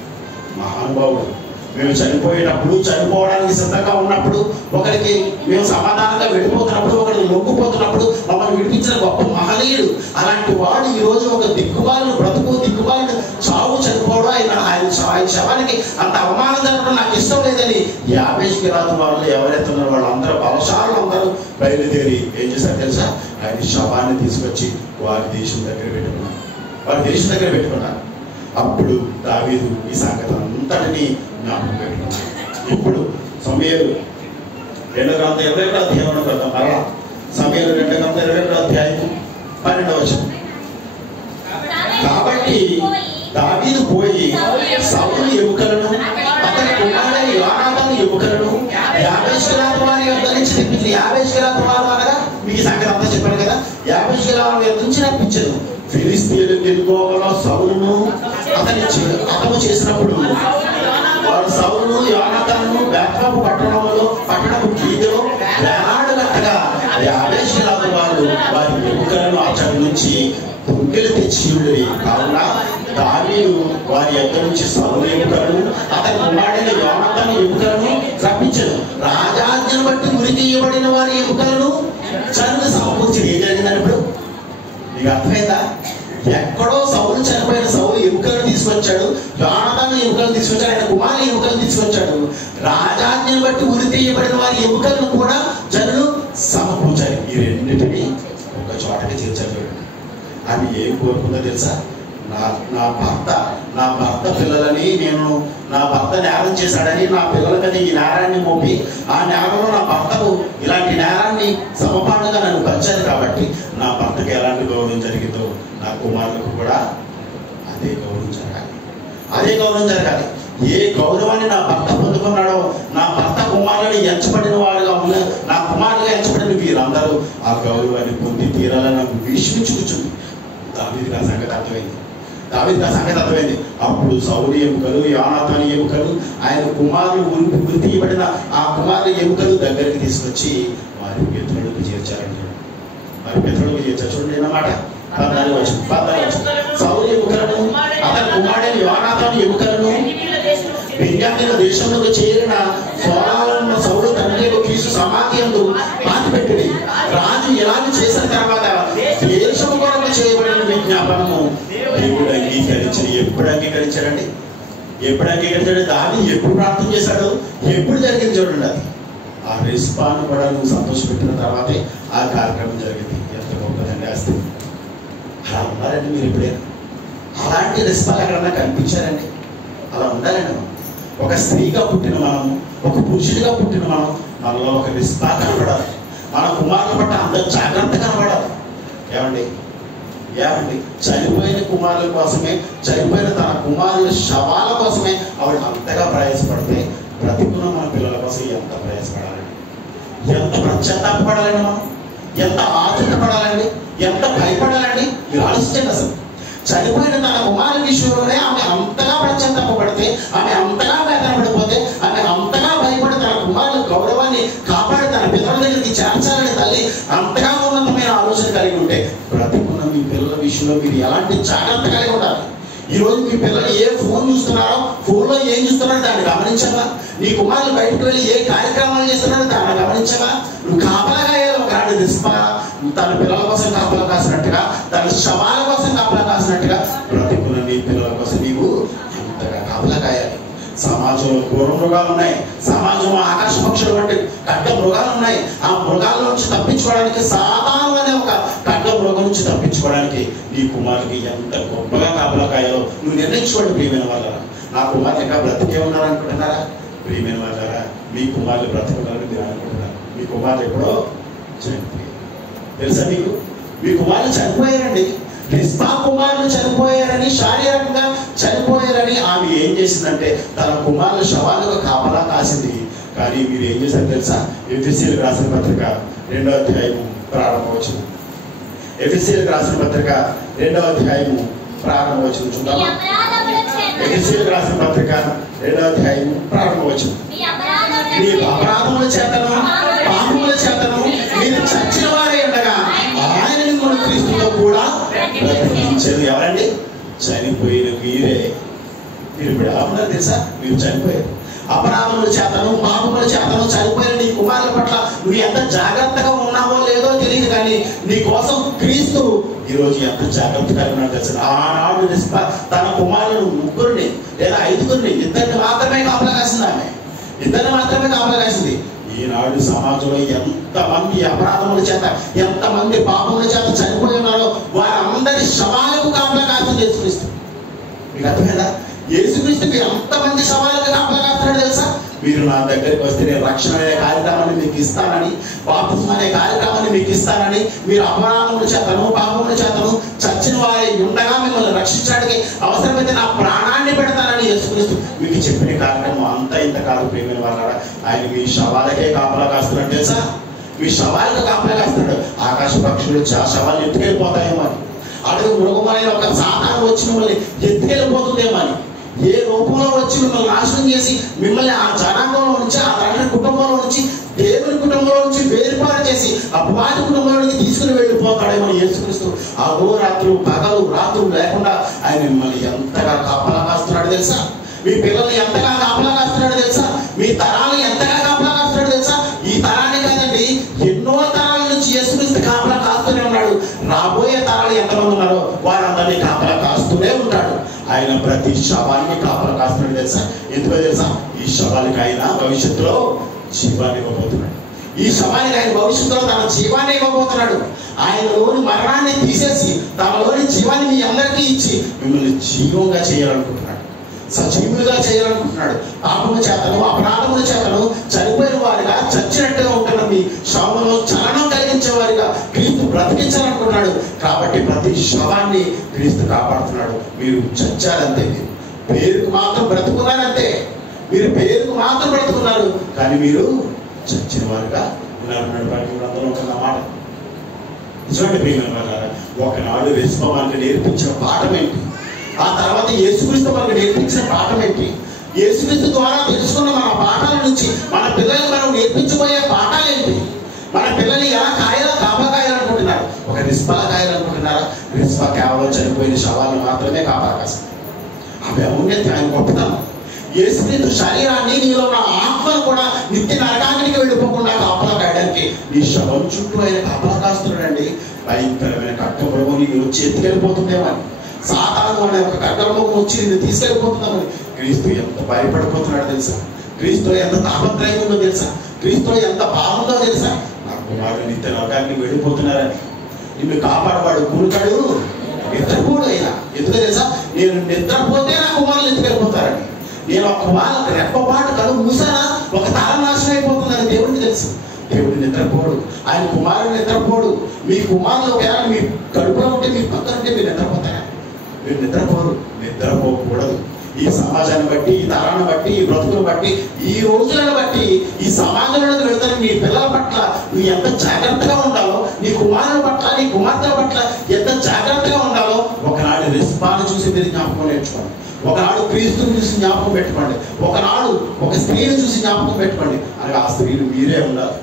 మహానుభావుడు, మేము చనిపోవడానికి సిద్ధంగా ఉన్నప్పుడు, ఒకరికి మేము సమాధానంగా వెళ్ళిపోతున్నప్పుడు, ఒకరికి లొంగిపోతున్నప్పుడు మమ్మల్ని విడిపించిన గొప్ప మహనీయుడు. అలాంటి వాడు ఈ రోజు ఒక దిక్కుబాలను చావు చనిపోవడం, ఆయన శవానికి అంత అవమానం జరగడం నాకు ఇష్టం లేదని యాబేష్గిలాతు వాళ్ళు ఎవరైతే ఉన్నారో వాళ్ళందరూ బలశాలు అందరూ బయలుదేరి ఏం చేశారు తెలుసా? ఆయన శవాన్ని తీసుకొచ్చి వారి దేశం దగ్గర పెట్టుకున్నారు. అప్పుడు దావీదు ఈ సంగతి అంతటిని జ్ఞాపకం పెట్టుకున్నాడు. ఇప్పుడు సమూయేలు 2వ గ్రంథం 21వ అధ్యాయంలో వెళ్దాం. మరలా సమూయేలు 2వ గ్రంథం 21వ అధ్యాయం 12వ వచనం. కాబట్టి దావీదు పోయి సౌలు ఎముకలను అతని కుమారుడైన యోనాతాను ఎముకలను యాబేష్గిలాతు వారి యొద్ద నుంచి తెప్పించి, యాబేష్గిలాతు వారు అనగా మీకు సంగతి అంతా చెప్పాను కదా, యాబేష్గిలాతు యొద్ద నుంచి రప్పించను. ఫిలిష్తీయులు గెలుకోవలో సౌలును అతను చేసినప్పుడు వారు సౌలును యోనాతాను బేత్లెహేము పట్టణపు వీధిలో వేలాడగట్టగా యాబేష్గిలాతు వారు వారి ఎముకలను అతడి నుంచి కుంకెలు తెచ్చి ఉండేవి. కావున దావీదు వారి యొద్ద నుంచి సౌలు ఎముకలను అతని కుమారుడైన యోనాతాను ఎముకలను రప్పించను. రాజాజ్ఞను బట్టి ఉరి తీయబడిన వారి ఎముకలను జనులు సమకూర్చి. ఏం జరిగిందని ఇప్పుడు మీకు అర్థమైందా? ఎక్కడో సౌలు చనిపోయిన సౌలు ఎముకలను తీసుకొచ్చాడు, యోనాతాను ఎముకలను తీసుకొచ్చాడు, ఆయన కుమారుని ఎముకలను తీసుకొచ్చాడు. రాజాజ్ఞను బట్టి ఉరి తీయబడిన వారి ఎముకలను కూడా జనులు సమకూర్చారు. ఈ రెండింటిని ఒక చోటకి చేర్చారు. ఆమె ఏం కోరుకుందో తెలుసా? నా భర్త పిల్లలని నా భర్త నేరం చేశాడని నా పిల్లల మీద ఈ నేరాన్ని మోపి, ఆ నేరంలో నా భర్తకు ఇలాంటి నేరాన్ని సమపాడుగా నన్ను పరిచారు. కాబట్టి నా భర్తకు ఎలాంటి గౌరవం జరిగిందో నా కుమారులకు కూడా అదే గౌరవం జరగాలి. ఏ గౌరవాన్ని నా భర్త పొందుకున్నాడో, నా భర్త కుమారుని ఎంచబడిన వాడుగా ఉన్న నా కుమారుగా ఎంచబడిన వీరందరూ ఆ గౌరవాన్ని పొంది తీరాలని నాకు భీష్మించి కూర్చుంది. దావీదుకి ఆ సంగతి అర్థమైంది. అప్పుడు సౌలు ఎముకలు, యోనాతాను ఎముకలు, ఆయన కుమారులు ఉరి తీయబడిన ఆ కుమారుల ఎముకలు దగ్గరికి తీసుకొచ్చి వారి పితరులకు చేర్చారండి. చూడండి అన్నమాట. 14వ వచనం. సౌలు ఎముకలను అతని కుమారుడైన యోనాతాను ఎముకలను బెన్యామీను దేశంలోకి చేరిన సోలాలను సౌలు తండ్రి కీసు సమాధి యందు పాతిపెట్టింది. రాజు ఇలాంటి చేసిన తర్వాత దేశం కొరకు చేయబడిన విజ్ఞాపనము దేవుడు అంగీకరించింది. ఎప్పుడు అంగీకరించాడు? దాన్ని ఎప్పుడు ప్రార్థన చేశాడు? ఎప్పుడు జరిగింది చూడండి. అది ఆ రెస్పాను కూడా నువ్వు సంతోషపెట్టిన తర్వాతే ఆ కార్యక్రమం జరిగింది. ఎంత గొప్పదండి ఆస్తి. అలా ఉన్నారండి మీరు ఎప్పుడైనా? అలాంటి రెస్పాన్ ఎక్కడన్నా కనిపించారండి? అలా ఉండాలండి. మనం ఒక స్త్రీగా పుట్టిన మనం, ఒక పురుషుడిగా పుట్టిన మనలో ఒక రెస్పాన్ కనబడాలి. మన కుమారుల పట్ల అందరూ జాగ్రత్త కనబడాలి. ఏమండి, ఏమండి, చనిపోయిన కుమారుల కోసమే, చనిపోయిన తన కుమారుల శవాల కోసమే ఆవిడ అంతగా ప్రయాసపడితే బ్రతికున్న మన పిల్లల కోసం ఎంత ప్రయాసపడాలండి, ఎంత పశ్చాత్తాపడాలండి, మనం ఎంత ఆతృత పడాలండి, ఎంత భయపడాలండి. మీరు ఆలోచించండి. అసలు చనిపోయిన తన కుమారుల విషయంలోనే ఆమె అంతగా పశ్చాత్తాపడితే, ఆమె అంతగా వేదన పడిపోతే, ఆమె అంతగా భయపడి తన కుమారుల గౌరవాన్ని కాపాడి తన పిల్లల దగ్గరికి చేర్చాలని తల్లి అంతగా ఉన్నతమైన ఆలోచన కలిగి ఉంటే బ్రతికున్న మీ పిల్లల విషయంలో మీరు ఎలాంటి జాగ్రత్త కలిగి ఉండాలి. ఈరోజు మీ పిల్లలు ఏ ఫోన్ చూస్తున్నారో, ఫోన్లో ఏం చూస్తున్నారో దాన్ని గమనించగా, నీ కుమారులు బయటకు వెళ్ళి ఏ కార్యక్రమాలు చేస్తున్నారో దాన్ని గమనించగా, నువ్వు కాపలాగా ఒకనాడు రిస్పా తన పిల్లల కోసం కాపలా కాసినట్టుగా, తన శవాల కోసం కాపలా కాసినట్టుగా బ్రతికున్న నీ పిల్లల కోసం నీవు ఎంతగా కాపలా కాయాలి. సమాజంలో క్రూర మృగాలు ఉన్నాయి, సమాజంలో ఆకాశ పక్షులు వంటి ఖడ్గ మృగాలు ఉన్నాయి. ఆ మృగాల నుంచి తప్పించుకోవడానికి, సాతాను అనే ఒక ఖడ్గ మృగం నుంచి తప్పించుకోవడానికి నీ కుమారుడికి ఎంత గొప్పగా కాపలా కాయాలో నువ్వు నిర్ణయించుకోండి. ప్రియమైన వాళ్ళరా, నా కుమారులు ఇంకా బ్రతికే ఉన్నారనుకుంటున్నారా? ప్రియమైన వాళ్ళరా, మీ కుమారులు బ్రతుకున్నారని మీరు అనుకుంటున్నారు. మీ కుమారులు ఎప్పుడో చనిపోయారు. తెలుసా మీకు? మీ కుమారులు చనిపోయారండి. రిస్పా కుమారులు చనిపోయారని, శారీరకంగా చనిపోయారని ఆమె ఏం చేసిందంటే తన కుమారుల శవాలకు కాపలా కాసింది. కానీ మీరు ఏం చేశారు తెలుసా? ఎఫెసీయులకు రాసిన పత్రిక 2వ అధ్యాయము ప్రారంభవచనం. ఎఫెసీయులకు రాసిన పత్రిక 2వ అధ్యాయము ప్రారంభవచనం చూద్దామా? ఎఫెసీయులకు రాసిన పత్రిక 2వ అధ్యాయము ప్రారంభవచనం. మీ అపరాధముల చేతను పాపముల చేతను మీరు చచ్చిన వారే ఉండగా ఆయన మిమ్మల్ని క్రీస్తుతో కూడా బ్రతికించారు. ఎవరండి? చనిపోయిన మీరే. మీరు ఇప్పుడు ఎలా ఉన్నారు తెలుసా? మీరు చనిపోయారు. అపరాధముల చేతను పాపముల చేతను చనిపోయిన నీ కుమారుల పట్ల నువ్వు ఎంత జాగ్రత్తగా ఉన్నావో లేదో తెలియదు, కానీ నీ కోసం క్రీస్తు ఈరోజు ఎంత జాగ్రత్తగా ఉన్నాడు తెలుసా? ఆనాడు తన కుమారులను 3 లేదా 5 ఇద్దరిని మాత్రమే కాపలా కాసింది. ఆమె ఇద్దరిని మాత్రమే కాపలా కాసింది. ఈనాడు సమాజంలో ఎంతమంది అపరాధముల చేత, ఎంతమంది పాపముల చేత చనిపోయి ఉన్నారో వారందరి శవాలకు కాపలా కాస్తుంది యేసుక్రీస్తు. మీకు అర్థమైందా? యేసుక్రీస్తుకి ఎంతమంది శవాలకు కాపలా కాస్తున్నాడు తెలుసా? మీరు నా దగ్గరికి వస్తే నేను రక్షణ అనే కార్యక్రమాన్ని మీకు ఇస్తానని, బాప్తిస్మం అనే కార్యక్రమాన్ని మీకు ఇస్తానని, మీరు అపరాధముల చేతను పాపముల చేతను చచ్చిన వారి ఉండగా మిమ్మల్ని రక్షించడానికి అవసరమైతే నా ప్రాణాన్ని పెడతానని యేసుక్రీస్తు మీకు చెప్పిన కార్యక్రమం అంతా ఇంత కాదు. ప్రియమైన వాళ్ళ ఆయన మీ శవాలకే కాపలా కాస్తున్నాడు తెలుసా? మీ శవాలకు కాపలా కాస్తున్నాడు. ఆకాశ పక్షులు ఆ శవాలు ఎత్తుకెళ్ళిపోతాయేమో అని, అడుగు మృగమైన ఒక సాతాను వచ్చి మిమ్మల్ని ఎత్తుకెళ్ళిపోతుందేమో అని, ఏ రూపంలో వచ్చి మిమ్మల్ని నాశనం చేసి మిమ్మల్ని ఆ జనాంగంలో నుంచి, ఆ తండ్రి కుటుంబంలో నుంచి, దేవుని కుటుంబంలో నుంచి వేరుపాటు చేసి అపవాది కుటుంబంలోకి తీసుకుని వెళ్ళిపోతాడేమో యేసుక్రీస్తు. అహోరాత్రులు పగలు రాత్రులు లేకుండా ఆయన మిమ్మల్ని ఎంతగా కాపలా కాస్తున్నాడు తెలుసా? మీ పిల్లల్ని ఎంతగా కాపలా కాస్తున్నాడు తెలుసా? మీ తరాలు ఎంతగా కాపలా కాస్తున్నాడు తెలుసా? ఈ తరాన్ని కాదండి, ఎన్నో తరాల నుంచి యేసుక్రీస్తు కాపలా కాస్తూనే ఉన్నాడు. రాబోయే తరాలు ఎంతమంది ఉన్నారో వారందరినీ కాపలా కాస్తూనే ఉంటాడు. ఆయన ప్రతి శవానికి కాపలా కాస్తున్నాడు తెలుసా? ఎందుకో తెలుసా? ఈ శవానికి ఆయన భవిష్యత్తులో జీవాన్ని ఇవ్వబోతున్నాడు. ఈ శవానికి ఆయన భవిష్యత్తులో తన జీవాన్ని ఇవ్వబోతున్నాడు. ఆయనలోని మరణాన్ని తీసేసి తనలోని జీవాన్ని మీ అందరికీ ఇచ్చి మిమ్మల్ని జీవంగా చేయాలనుకుంటున్నాడు, సజీవులుగా చేయాలనుకుంటున్నాడు. పాపముల చేతను అపరాధముల చేతను చనిపోయిన వారిగా, చచ్చినట్టుగా ఉంటున్న మీ శవంలో చలనం కలిగించే వారిగా క్రీస్తు బ్రతికించాలనుకున్నాడు. కాబట్టి ప్రతి శవాన్ని క్రీస్తు కాపాడుతున్నాడు. మీరు చచ్చారంతే, మీరు పేరుకు మాత్రం బ్రతుకున్నారంతే. మీరు పేరుకు మాత్రం బ్రతుకున్నారు, కానీ మీరు చచ్చిన వారుగా ఉన్నారన్నాడు బైబిల్ గ్రంథంలో ఒక మాట. నిజమండి ప్రియమైన వారు, ఒకనాడు రిస్పా మనకి నేర్పించిన పాఠం ఏంటి? ఆ తర్వాత యేసుక్రీస్తు మనకు నేర్పించిన పాఠం ఏంటి? యేసుక్రీస్తు ద్వారా తెలుసుకున్న మన పాఠాల నుంచి మన పిల్లల్ని మనం నేర్పించబోయే పాఠాలు ఏంటి? మన పిల్లల్ని ఎలా కాపలా కాయాలనుకుంటున్నారు? ఒక రిస్పాలా కాయాలనుకుంటున్నారా? రిస్పా కేవలం చనిపోయిన శవాలను మాత్రమే కాపలా కాస్తుంది. అవి ఔన్నత్య, ఆయన గొప్పతనం. యేసుక్రీస్తు శరీరాన్ని, నీలో ఉన్న ఆత్మను కూడా నిత్య నరకానికి వెళ్ళిపోకుండా కాపలా కాయడానికి నీ శవం చుట్టూ ఆయన కాపలా కాస్తున్నాడండి. భయంకరమైన కట్టమృగం నీకు వచ్చి ఎత్తుకెళ్ళిపోతుందేమో, సాతాను అనే ఒక కట్టమృగం వచ్చి నిన్ను తీసుకెళ్ళిపోతుందామని క్రీస్తు ఎంత భయపడిపోతున్నాడు తెలుసా? క్రీస్తులో ఎంత తాపత్రయం ఉందో తెలుసా? క్రీస్తులో ఎంత బాగుందో తెలుసా? నా కుమారుడు నిత్య నరకానికి వెళ్ళిపోతున్నారని. నిన్ను కాపాడవాడు కూరుతాడు, నిద్రపోడు. అయినా ఎందుకు తెలుసా? నేను నిద్రపోతే నా కుమారులు ఎత్తుకెళ్ళిపోతారని. నేను ఒక కుమారు రెప్పపాటు కడుపు మూసానా ఒక తరం నాశనం అయిపోతుందని దేవుడికి తెలుసు. దేవుడు నిద్రపోడు, ఆయన కుమారుడు నిద్రపోడు. మీ కుమారులు ఒకవేళ మీ కడుపులో ఉంటే, మీ పక్కన ఉంటే మీరు నిద్రపోతారా? మీరు నిద్రపోరు, నిద్రపోకూడదు. ఈ సమాజాన్ని బట్టి, ఈ తరాన్ని బట్టి, ఈ బ్రతుకును బట్టి, ఈ రోజులను బట్టి, ఈ సమాజంలోకి వెళ్తున్న మీ పిల్లల పట్ల నువ్వు ఎంత జాగ్రత్తగా ఉండాలో, నీ కుమారుల పట్ల, నీ కుమార్తెల పట్ల ఎంత జాగ్రత్తగా ఉండాలో ఒకనాడు రిస్పాను చూసి మీరు జ్ఞాపకం నేర్చుకోండి. ఒకనాడు క్రీస్తుని చూసి జ్ఞాపకం పెట్టుకోండి. ఒకనాడు ఒక స్త్రీని చూసి జ్ఞాపకం పెట్టుకోండి. అని ఆ స్త్రీలు మీరే ఉండాలి,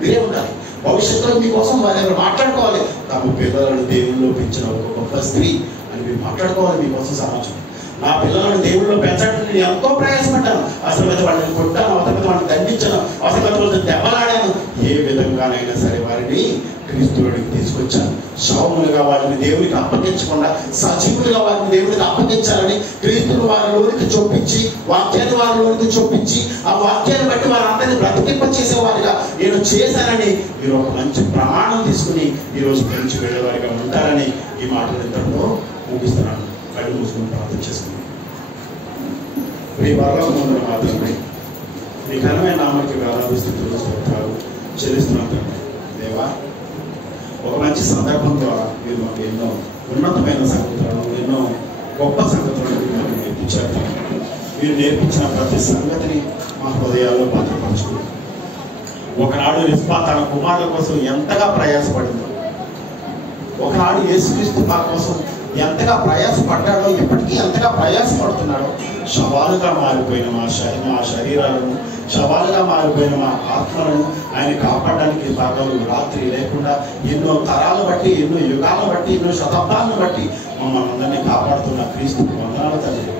మీరే ఉండాలి. భవిష్యత్తులో మీకోసం వారు ఎవరు మాట్లాడుకోవాలి, తమ పిల్లలను దేవుల్లో పెంచిన ఒక గొప్ప స్త్రీ అని మీరు మాట్లాడుకోవాలి. మీకోసం సమాజం, నా పిల్లలను దేవుళ్ళు పెంచడానికి నేను ఎంతో ప్రయాసపడ్డాను, అసలు మీద వాళ్ళని కొట్టాను, అవతల మీద వాళ్ళని దండించాను, అవతల మీద వాళ్ళని దెబ్బలాడాను, ఏ విధంగానైనా సరే వారిని క్రీస్తువుడికి తీసుకొచ్చాను. శవములుగా వారిని దేవునికి అప్పగించకుండా సజీవులుగా వారిని దేవునికి అప్పగించాలని క్రీస్తుని వారిలోనికి చొప్పించి, వాక్యాన్ని వారిలోనికి చొప్పించి, ఆ వాక్యాన్ని బట్టి వారందరినీ బ్రతికింప చేసేవారిగా నేను చేశానని మీరు ఒక మంచి ప్రమాణం తీసుకుని ఈరోజు పెంచి వెళ్ళేవారిగా ఉంటారని ఈ మాటలు ఇంతలో ముగిస్తున్నాను. కళ్ళు మూసుకుని ప్రార్థన చేసుకున్నాం. మీ పరలోకమందున మా తండ్రి, మీ ఘనమైన నామానికి ఆరాధిస్తున్న స్తోత్రాలు చెల్లిస్తున్నాం తండ్రి. దేవా, ఒక మంచి సందర్భం ద్వారా మీరు మాకు ఎన్నో ఉన్నతమైన సంగతులను, ఎన్నో గొప్ప సంగతులను మీరు నేర్పించారు. మీరు నేర్పించిన ప్రతి సంగతిని మా హృదయాల్లో భద్రపరచుకున్నాం. ఒకనాడు రిస్పా తన కుమారుల కోసం ఎంతగా ప్రయాసపడిందో, ఒకనాడు యేసుక్రీస్తు మా కోసం ఎంతగా ప్రయాసపడ్డాడో, ఎప్పటికీ ఎంతగా ప్రయాసపడుతున్నాడో, శవాలుగా మారిపోయిన మా శరీరాలను, శవాలుగా మారిపోయిన మా ఆత్మలను ఆయన కాపాడడానికి పగలు రాత్రి లేకుండా ఎన్నో తరాలు బట్టి, ఎన్నో యుగాలను బట్టి, ఎన్నో శతాబ్దాలను బట్టి మమ్మల్ని అందరినీ కాపాడుతున్న క్రీస్తుకు వందనాలు తండ్రి.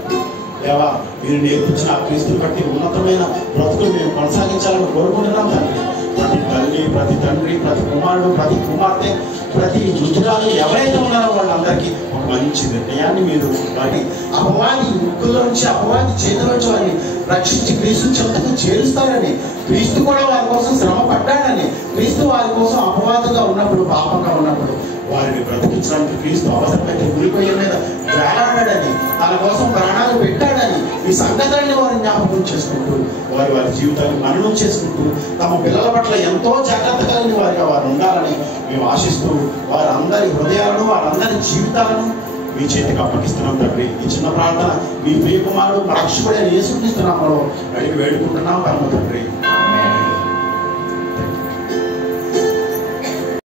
దేవా, మీరు నేర్పించిన ఆ క్రీస్తుని బట్టి ఉన్నతమైన బ్రతుకులు మేము కొనసాగించాలని కోరుకుంటున్నాం తండ్రి. ప్రతి తల్లి, ప్రతి తండ్రి, ప్రతి కుమారుడు, ప్రతి కుమార్తె, ప్రతి వృద్ధురాలు ఎవరైతే ఉన్నారో వాళ్ళందరికీ ఒక మంచి నిర్ణయాన్ని మీరు వారి అపవాది ముక్కులో నుంచి, అపవాది చేతుల నుంచి వారిని రక్షించి క్రీస్తు చెంతకు చేరుస్తారని, క్రీస్తు కూడా వారి కోసం శ్రమ పడ్డాడని, క్రీస్తు వారి కోసం అపవాదుగా ఉన్నప్పుడు, పాపంగా ఉన్నప్పుడు వారిని బ్రతికించడానికి క్రీస్తు అవసరమైతే ఉరికొయ్య మీద వేలాడాడని, తన కోసం ప్రాణాలు పెట్టాడని ఈ సంగతులను వారిని జ్ఞాపకం చేసుకుంటూ, వారి జీవితాన్ని మననం చేసుకుంటూ, తమ పిల్లల పట్ల ఎంతో జాగ్రత్త కలిగిన వారిగా వారు ఉండాలని మేము ఆశిస్తూ, వారందరి హృదయాలను, వారందరి జీవితాలను మీ చేతికి అప్పగిస్తున్నాం తండ్రి. ఈ చిన్న ప్రార్థన మీ ప్రియ కుమారుడు రక్షకుడైన యేసుక్రీస్తు నామములో అడిగి వేడుకుంటున్నాం పరమ తండ్రి.